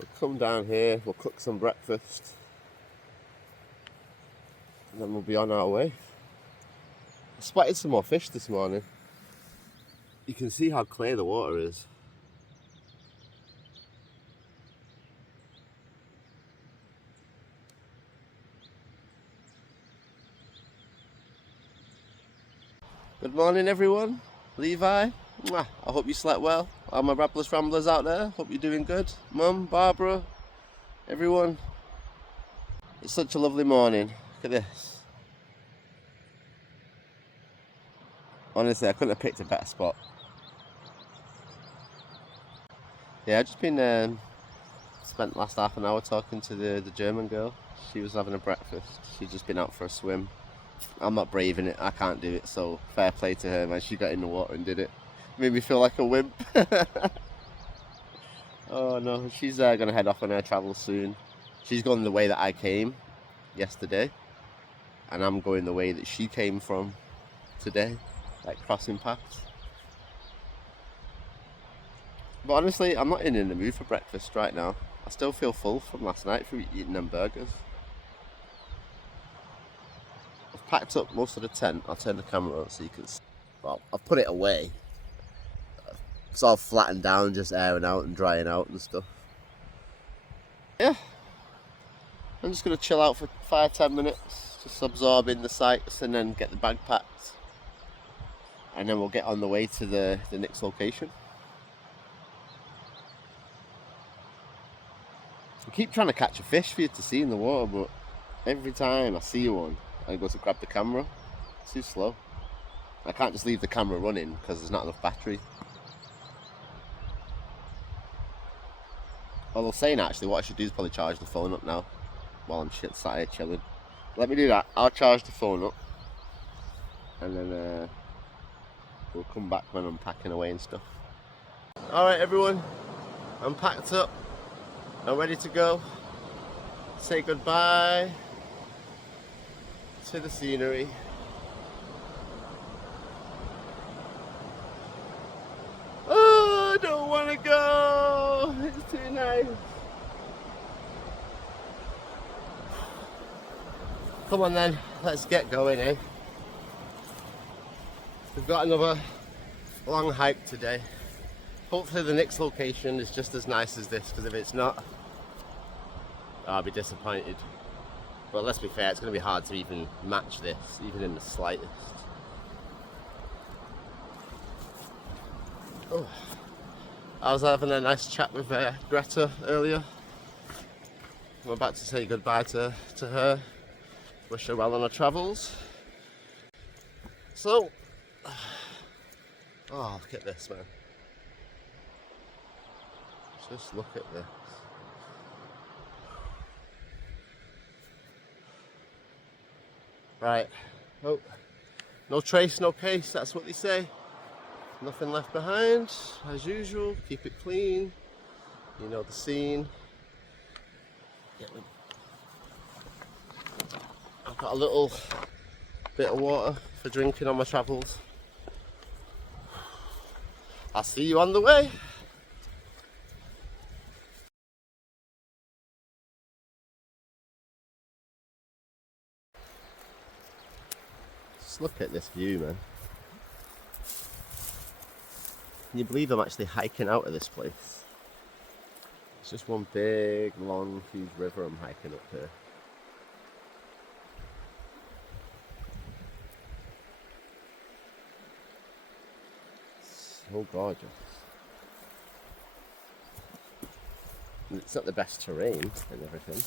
we'll come down here, we'll cook some breakfast, and then we'll be on our way. I spotted some more fish this morning. You can see how clear the water is. Good morning, everyone. Levi, I hope you slept well. All my Rabless Ramblers out there, hope you're doing good. Mum, Barbara, everyone. It's such a lovely morning. Look at this. Honestly, I couldn't have picked a better spot. Yeah, I've just been spent the last half an hour talking to the German girl. She was having a breakfast. She'd just been out for a swim. I'm not braving it, I can't do it, so fair play to her, man. She got in the water and did it. Made me feel like a wimp. Oh no, she's gonna head off on her travels soon. She's going the way that I came yesterday, and I'm going the way that she came from today, like crossing paths. But honestly, I'm not in the mood for breakfast right now. I still feel full from last night from eating them burgers. I've packed up most of the tent. I'll turn the camera on so you can see. Well, I've put it away. It's all flattened down, just airing out and drying out and stuff. Yeah, I'm just going to chill out for 5-10 minutes, just absorbing the sights and then get the bag packed. And then we'll get on the way to the next location. I keep trying to catch a fish for you to see in the water, but every time I see one, I go to grab the camera. It's too slow. I can't just leave the camera running because there's not enough battery. Although saying actually, what I should do is probably charge the phone up now while I'm sat here chilling. Let me do that. I'll charge the phone up, and then we'll come back when I'm packing away and stuff. Alright everyone, I'm packed up. I'm ready to go. Say goodbye to the scenery. Oh, I don't want to go. It's too nice. Come on then, let's get going, eh? We've got another long hike today. Hopefully the next location is just as nice as this, because if it's not, I'll be disappointed. But let's be fair, it's going to be hard to even match this, even in the slightest. Oh. I was having a nice chat with Greta earlier. I'm about to say goodbye to her. Wish her well on her travels. So, oh, look at this, man. Just look at this. Right. Oh, no trace, no case. That's what they say. Nothing left behind, as usual. Keep it clean. You know the scene. I've got a little bit of water for drinking on my travels. I'll see you on the way. look at this view, man. Can you believe I'm actually hiking out of this place? It's just one big, long, huge river I'm hiking up here. So gorgeous. And it's not the best terrain and everything.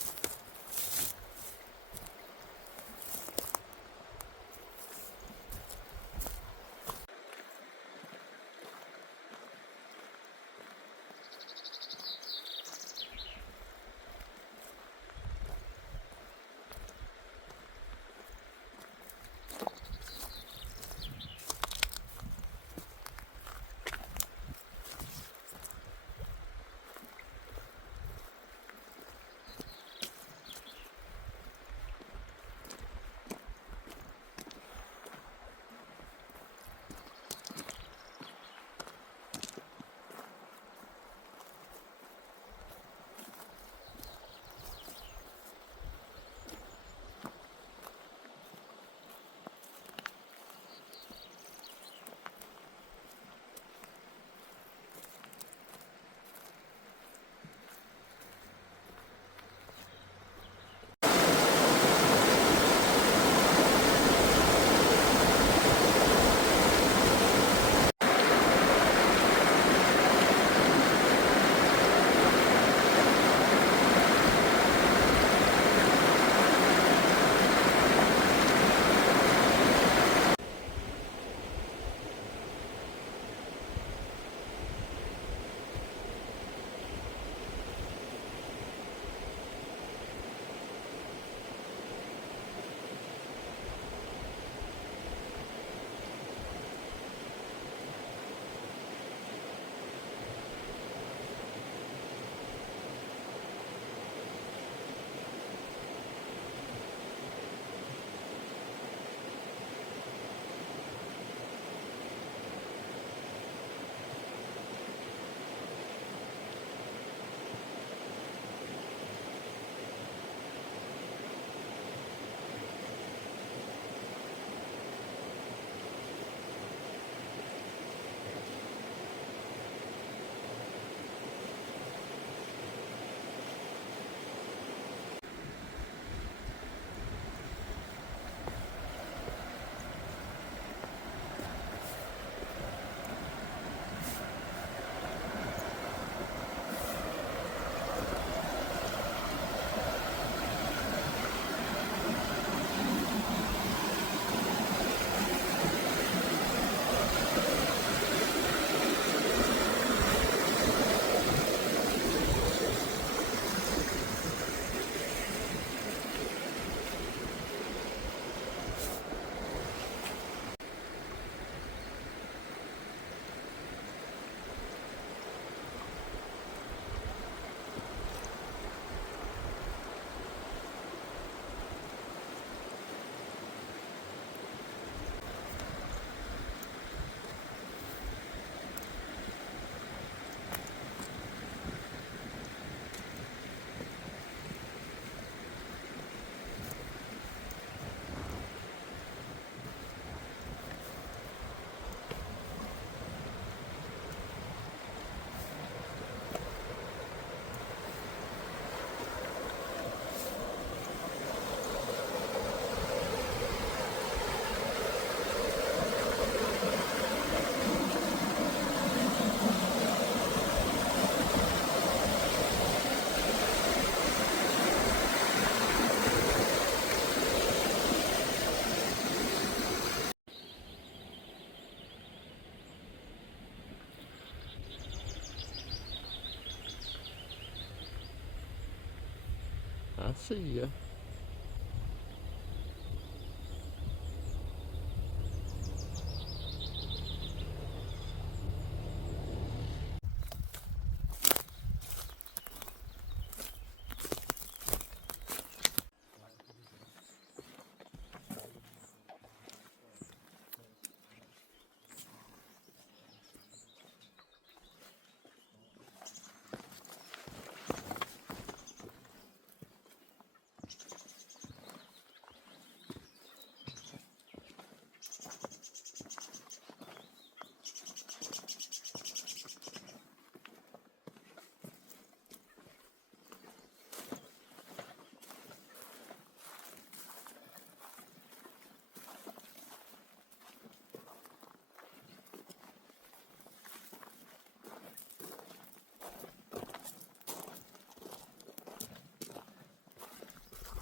I see ya.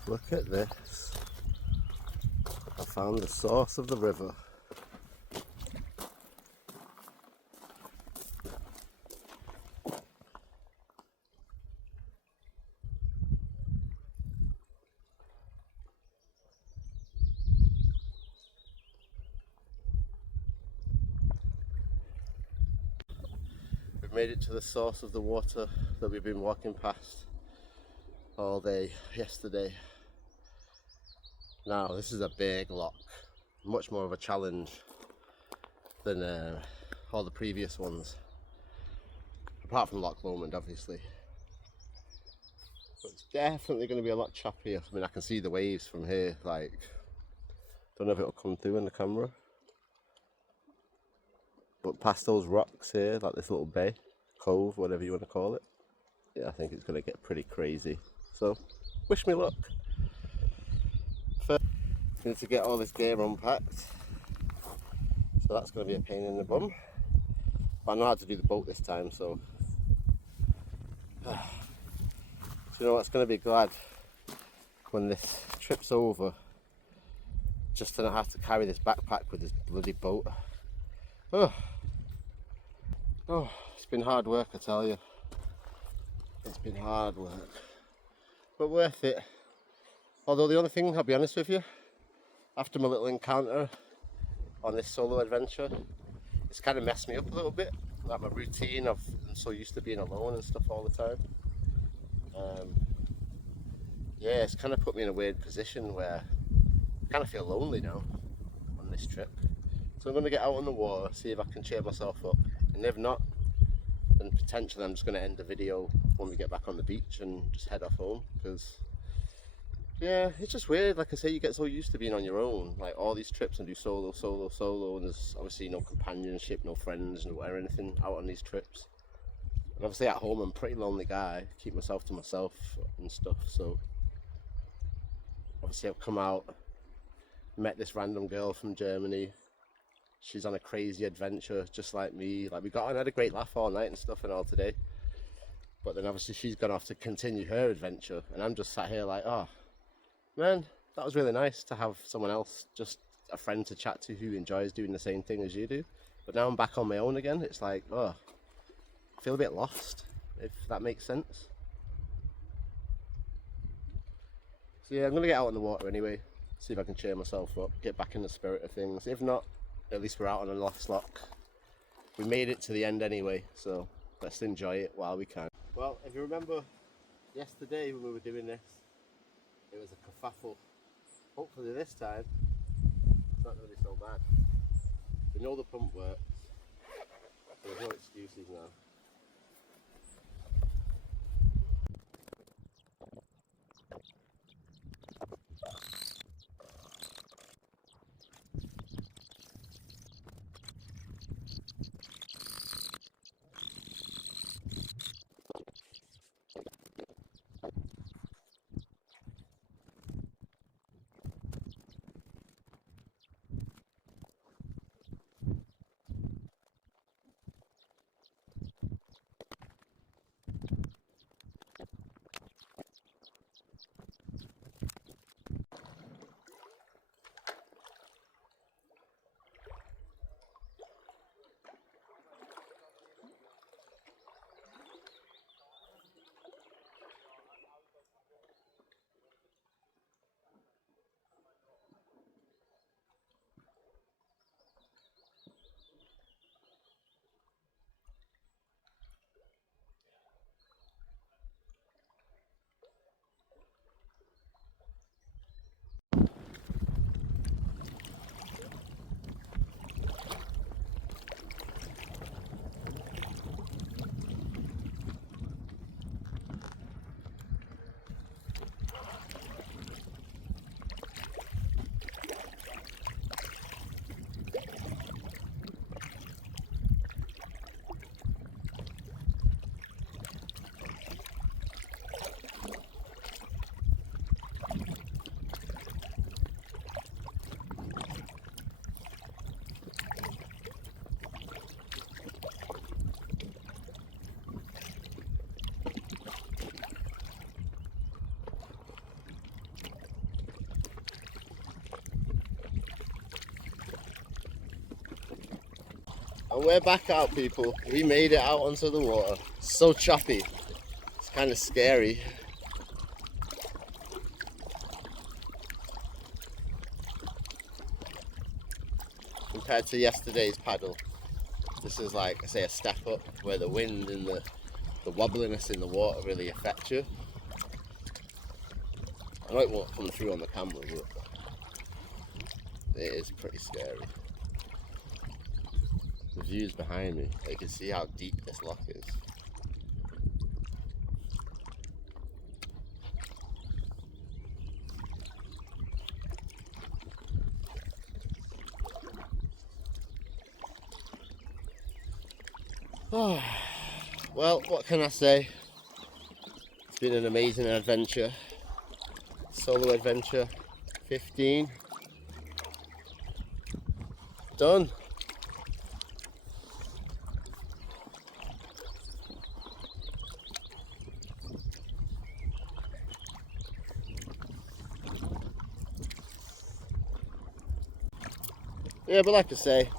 Look at this. I found the source of the river. We've made it to the source of the water that we've been walking past all day yesterday. Now this is a big lock, much more of a challenge than all the previous ones, apart from Loch Lomond obviously. But it's definitely going to be a lot choppier. I mean, I can see the waves from here, like, don't know if it'll come through in the camera, but past those rocks here, like this little bay, cove, whatever you want to call it, yeah, I think it's going to get pretty crazy. So, wish me luck. First, I need to get all this gear unpacked, so that's going to be a pain in the bum. But I know how to do the boat this time, so you know what's going to be glad when this trip's over, just to not have to carry this backpack with this bloody boat. Oh, it's been hard work, I tell you. It's been hard work, but worth it. Although the only thing, I'll be honest with you, after my little encounter on this solo adventure, it's kind of messed me up a little bit. Like my routine, I'm so used to being alone and stuff all the time. Yeah, it's kind of put me in a weird position where I kind of feel lonely now on this trip. So I'm going to get out on the water, see if I can cheer myself up, and if not, then potentially I'm just going to end the video when we get back on the beach and just head off home, because yeah, it's just weird. Like I say, you get so used to being on your own, like all these trips, and do solo, and there's obviously no companionship, no friends, or anything out on these trips. And obviously at home I'm a pretty lonely guy, keep myself to myself and stuff, so obviously I've come out, met this random girl from Germany. She's on a crazy adventure just like me. Like, we got on, had a great laugh all night and stuff and all today, but then obviously she's gone off to continue her adventure, and I'm just sat here like, oh man, that was really nice to have someone else, just a friend to chat to who enjoys doing the same thing as you do. But now I'm back on my own again. It's like, oh, I feel a bit lost, if that makes sense. So yeah, I'm gonna get out on the water anyway, see if I can cheer myself up, get back in the spirit of things. If not, at least we're out on a lost lock. We made it to the end anyway, so let's enjoy it while we can. Well, if you remember yesterday when we were doing this, it was a kerfuffle. Hopefully this time it's not going to be so bad. We know the pump works, so there's no excuses now. And we're back out, people. We made it out onto the water. So choppy. It's kind of scary. Compared to yesterday's paddle, this is like, I say, a step up where the wind and the wobbliness in the water really affect you. I know it won't come through on the camera, but it is pretty scary. The views behind me, you can see how deep this loch is. Oh, well, what can I say? It's been an amazing adventure. Solo adventure 15. Done. Yeah, but like I say,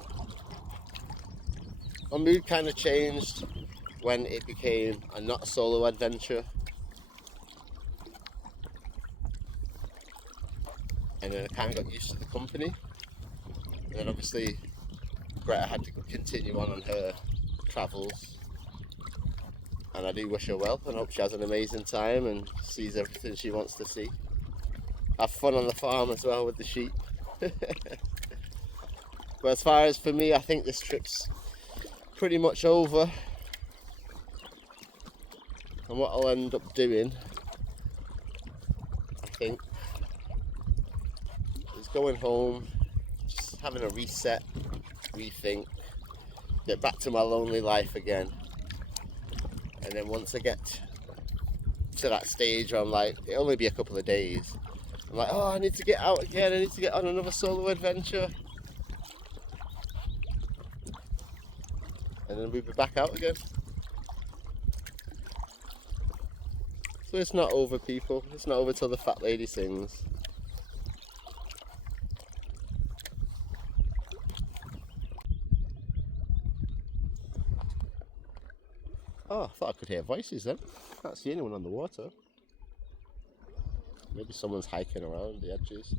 my mood kind of changed when it became a not solo adventure. And then I kind of got used to the company. And then obviously Greta had to continue on her travels. And I do wish her well and hope she has an amazing time and sees everything she wants to see. Have fun on the farm as well with the sheep. But as far as for me, I think this trip's pretty much over. And what I'll end up doing, I think, is going home, just having a reset, rethink, get back to my lonely life again. And then once I get to that stage where I'm like, it'll only be a couple of days, I'm like, oh, I need to get out again, I need to get on another solo adventure. And then we'll be back out again. So it's not over, people. It's not over till the fat lady sings. Oh, I thought I could hear voices then. Can't see anyone on the water. Maybe someone's hiking around the edges.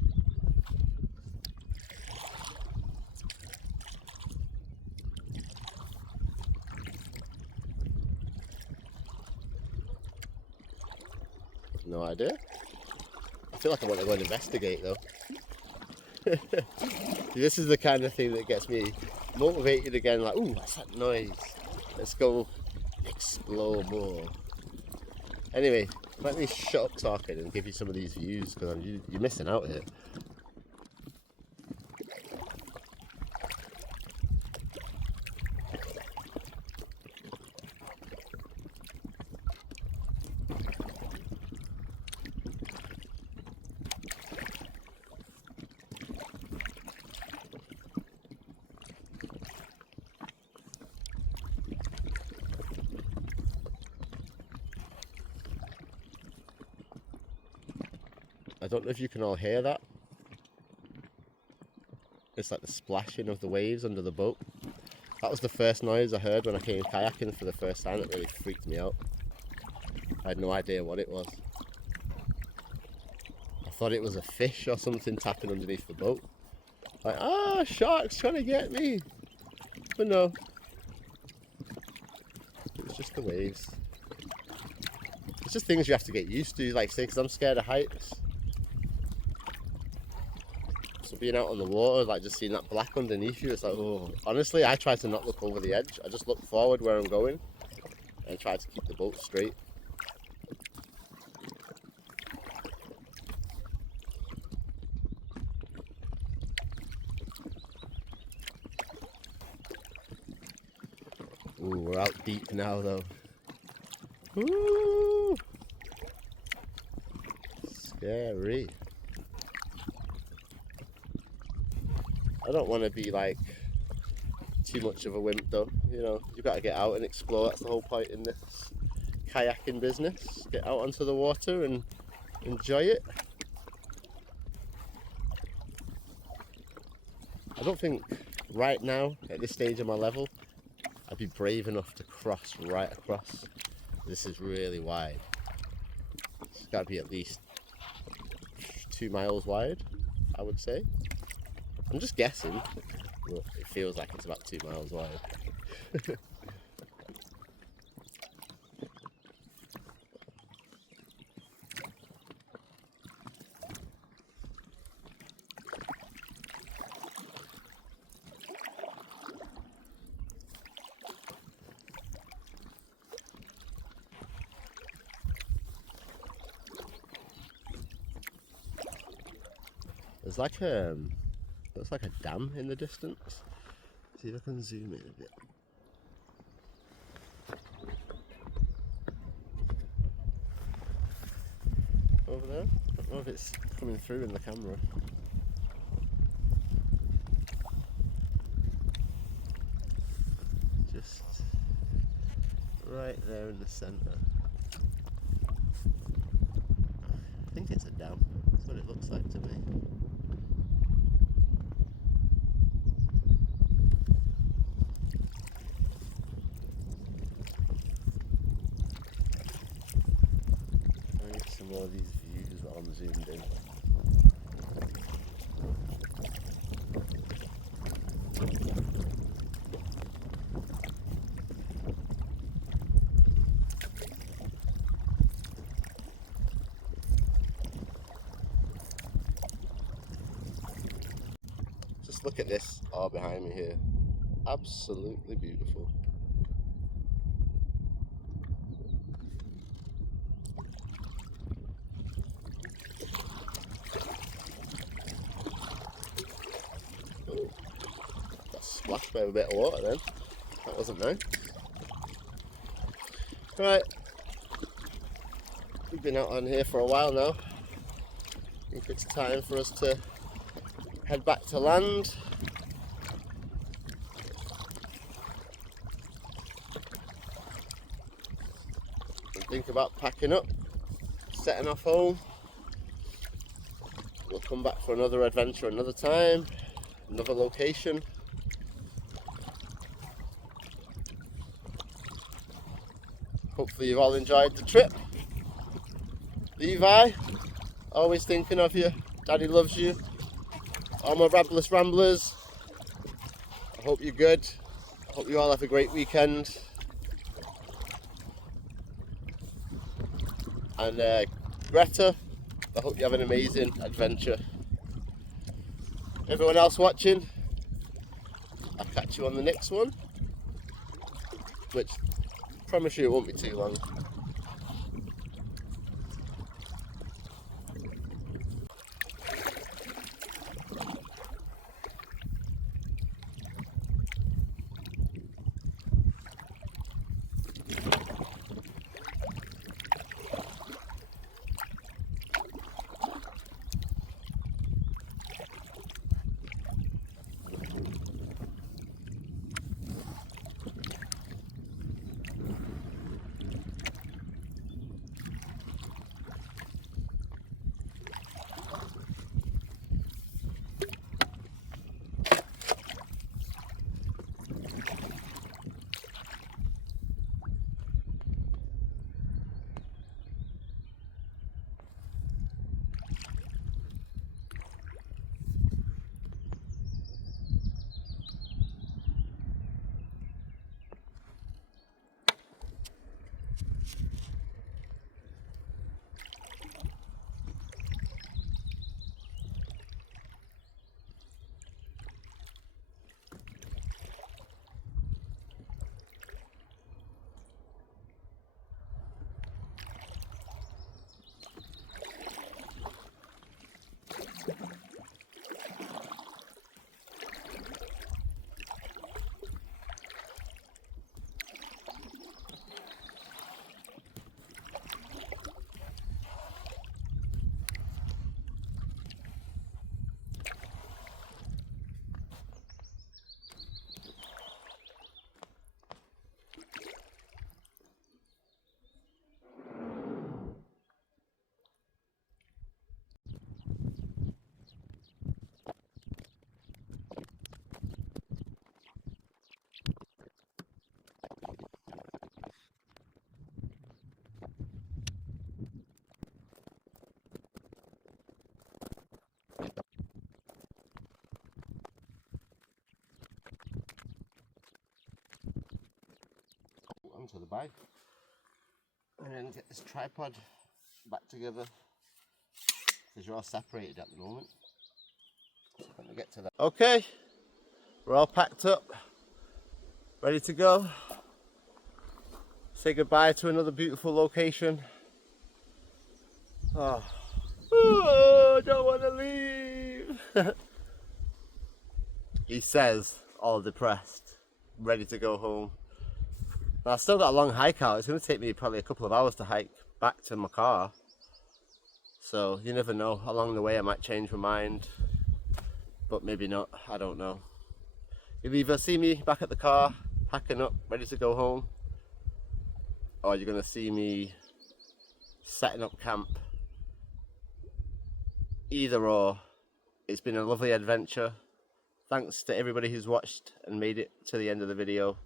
No idea. I feel like I want to go and investigate though. This is the kind of thing that gets me motivated again, like, ooh, what's that noise? Let's go explore more. Anyway, let me shut up talking and give you some of these views, because you're missing out here. I don't know if you can all hear that. It's like the splashing of the waves under the boat. That was the first noise I heard when I came kayaking for the first time. It really freaked me out. I had no idea what it was. I thought it was a fish or something tapping underneath the boat. Like, ah, shark's trying to get me. But no. It was just the waves. It's just things you have to get used to, like say, because I'm scared of heights. So being out on the water, like just seeing that black underneath you, it's like, oh. Honestly, I try to not look over the edge. I just look forward where I'm going and try to keep the boat straight. Ooh, we're out deep now though. Ooh, scary. I don't want to be like too much of a wimp though, you know, you've got to get out and explore. That's the whole point in this kayaking business. Get out onto the water and enjoy it. I don't think right now, at this stage of my level, I'd be brave enough to cross right across. This is really wide. It's got to be at least 2 miles wide, I would say. I'm just guessing, but it feels like it's about 2 miles wide. There's like looks like a dam in the distance. See if I can zoom in a bit. Over there? I don't know if it's coming through in the camera. Just right there in the centre. I think it's a dam. That's what it looks like to me. Some more of these views while I'm zoomed in. Just look at this all behind me here. Absolutely beautiful. Splashed by a bit of water then. That wasn't nice. Right. We've been out on here for a while now. I think it's time for us to head back to land. And think about packing up, setting off home. We'll come back for another adventure another time, another location. Hopefully you've all enjoyed the trip. Levi, always thinking of you. Daddy loves you. All my Rabless Ramblers, I hope you're good. I hope you all have a great weekend. And Greta, I hope you have an amazing adventure. Everyone else watching, I'll catch you on the next one, which I promise you it won't be too long. the bike. And then get this tripod back together, because you're all separated at the moment. So let me get to that. Okay, we're all packed up, ready to go. Say goodbye to another beautiful location. Oh, I don't want to leave. He says, all depressed, ready to go home. Now, I've still got a long hike out. It's going to take me probably a couple of hours to hike back to my car. So you never know. Along the way I might change my mind, but maybe not. I don't know. You'll either see me back at the car, packing up, ready to go home, or you're going to see me setting up camp. Either or. It's been a lovely adventure. Thanks to everybody who's watched and made it to the end of the video.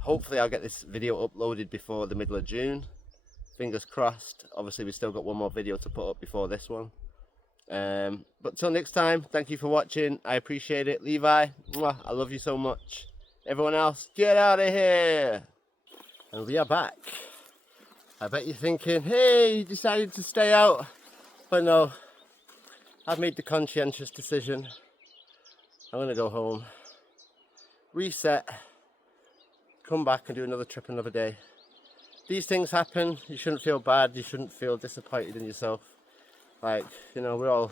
Hopefully I'll get this video uploaded before the middle of June. Fingers crossed. Obviously we've still got one more video to put up before this one. But till next time, thank you for watching. I appreciate it. Levi, mwah, I love you so much. Everyone else, get out of here. And we are back. I bet you're thinking, hey, you decided to stay out. But no, I've made the conscientious decision. I'm going to go home, reset, come back and do another trip another day. These things happen. You shouldn't feel bad. You shouldn't feel disappointed in yourself. Like, you know, we're all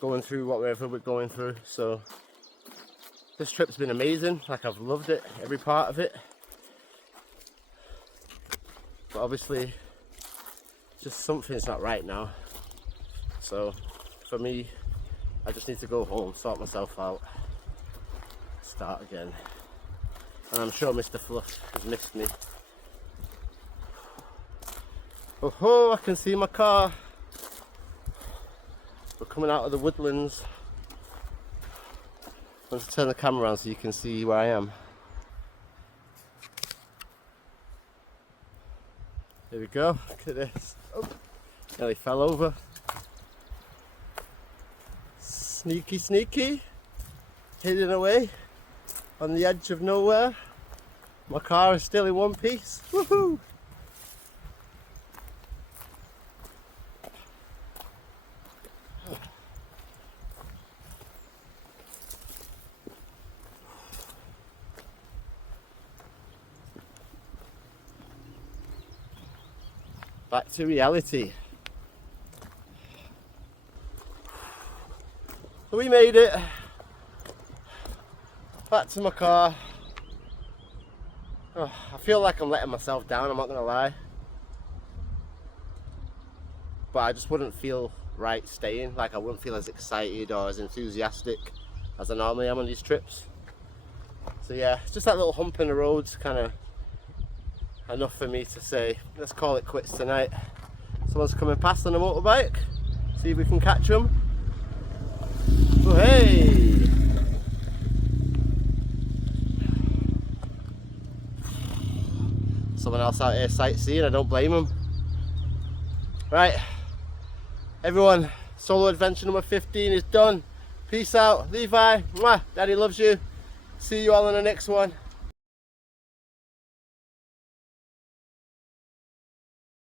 going through whatever we're going through. So this trip's been amazing. Like, I've loved it, every part of it. But obviously, just something's not right now. So for me, I just need to go home, sort myself out, start again. And I'm sure Mr. Fluff has missed me. Oh, I can see my car. We're coming out of the woodlands. Let's turn the camera around so you can see where I am. Here we go. Look at this. Oh, nearly fell over. Sneaky, sneaky. Hidden away on the edge of nowhere. My car is still in one piece. Woohoo! Back to reality. So we made it. Back to my car. Oh, I feel like I'm letting myself down, I'm not gonna lie. But I just wouldn't feel right staying. Like, I wouldn't feel as excited or as enthusiastic as I normally am on these trips. So yeah, it's just that little hump in the road's kind of enough for me to say, let's call it quits tonight. Someone's coming past on a motorbike. See if we can catch them. Oh, hey! Someone else out here sightseeing, I don't blame them. Right, everyone, solo adventure number 15 is done. Peace out, Levi, mwah, Daddy loves you. See you all in the next one.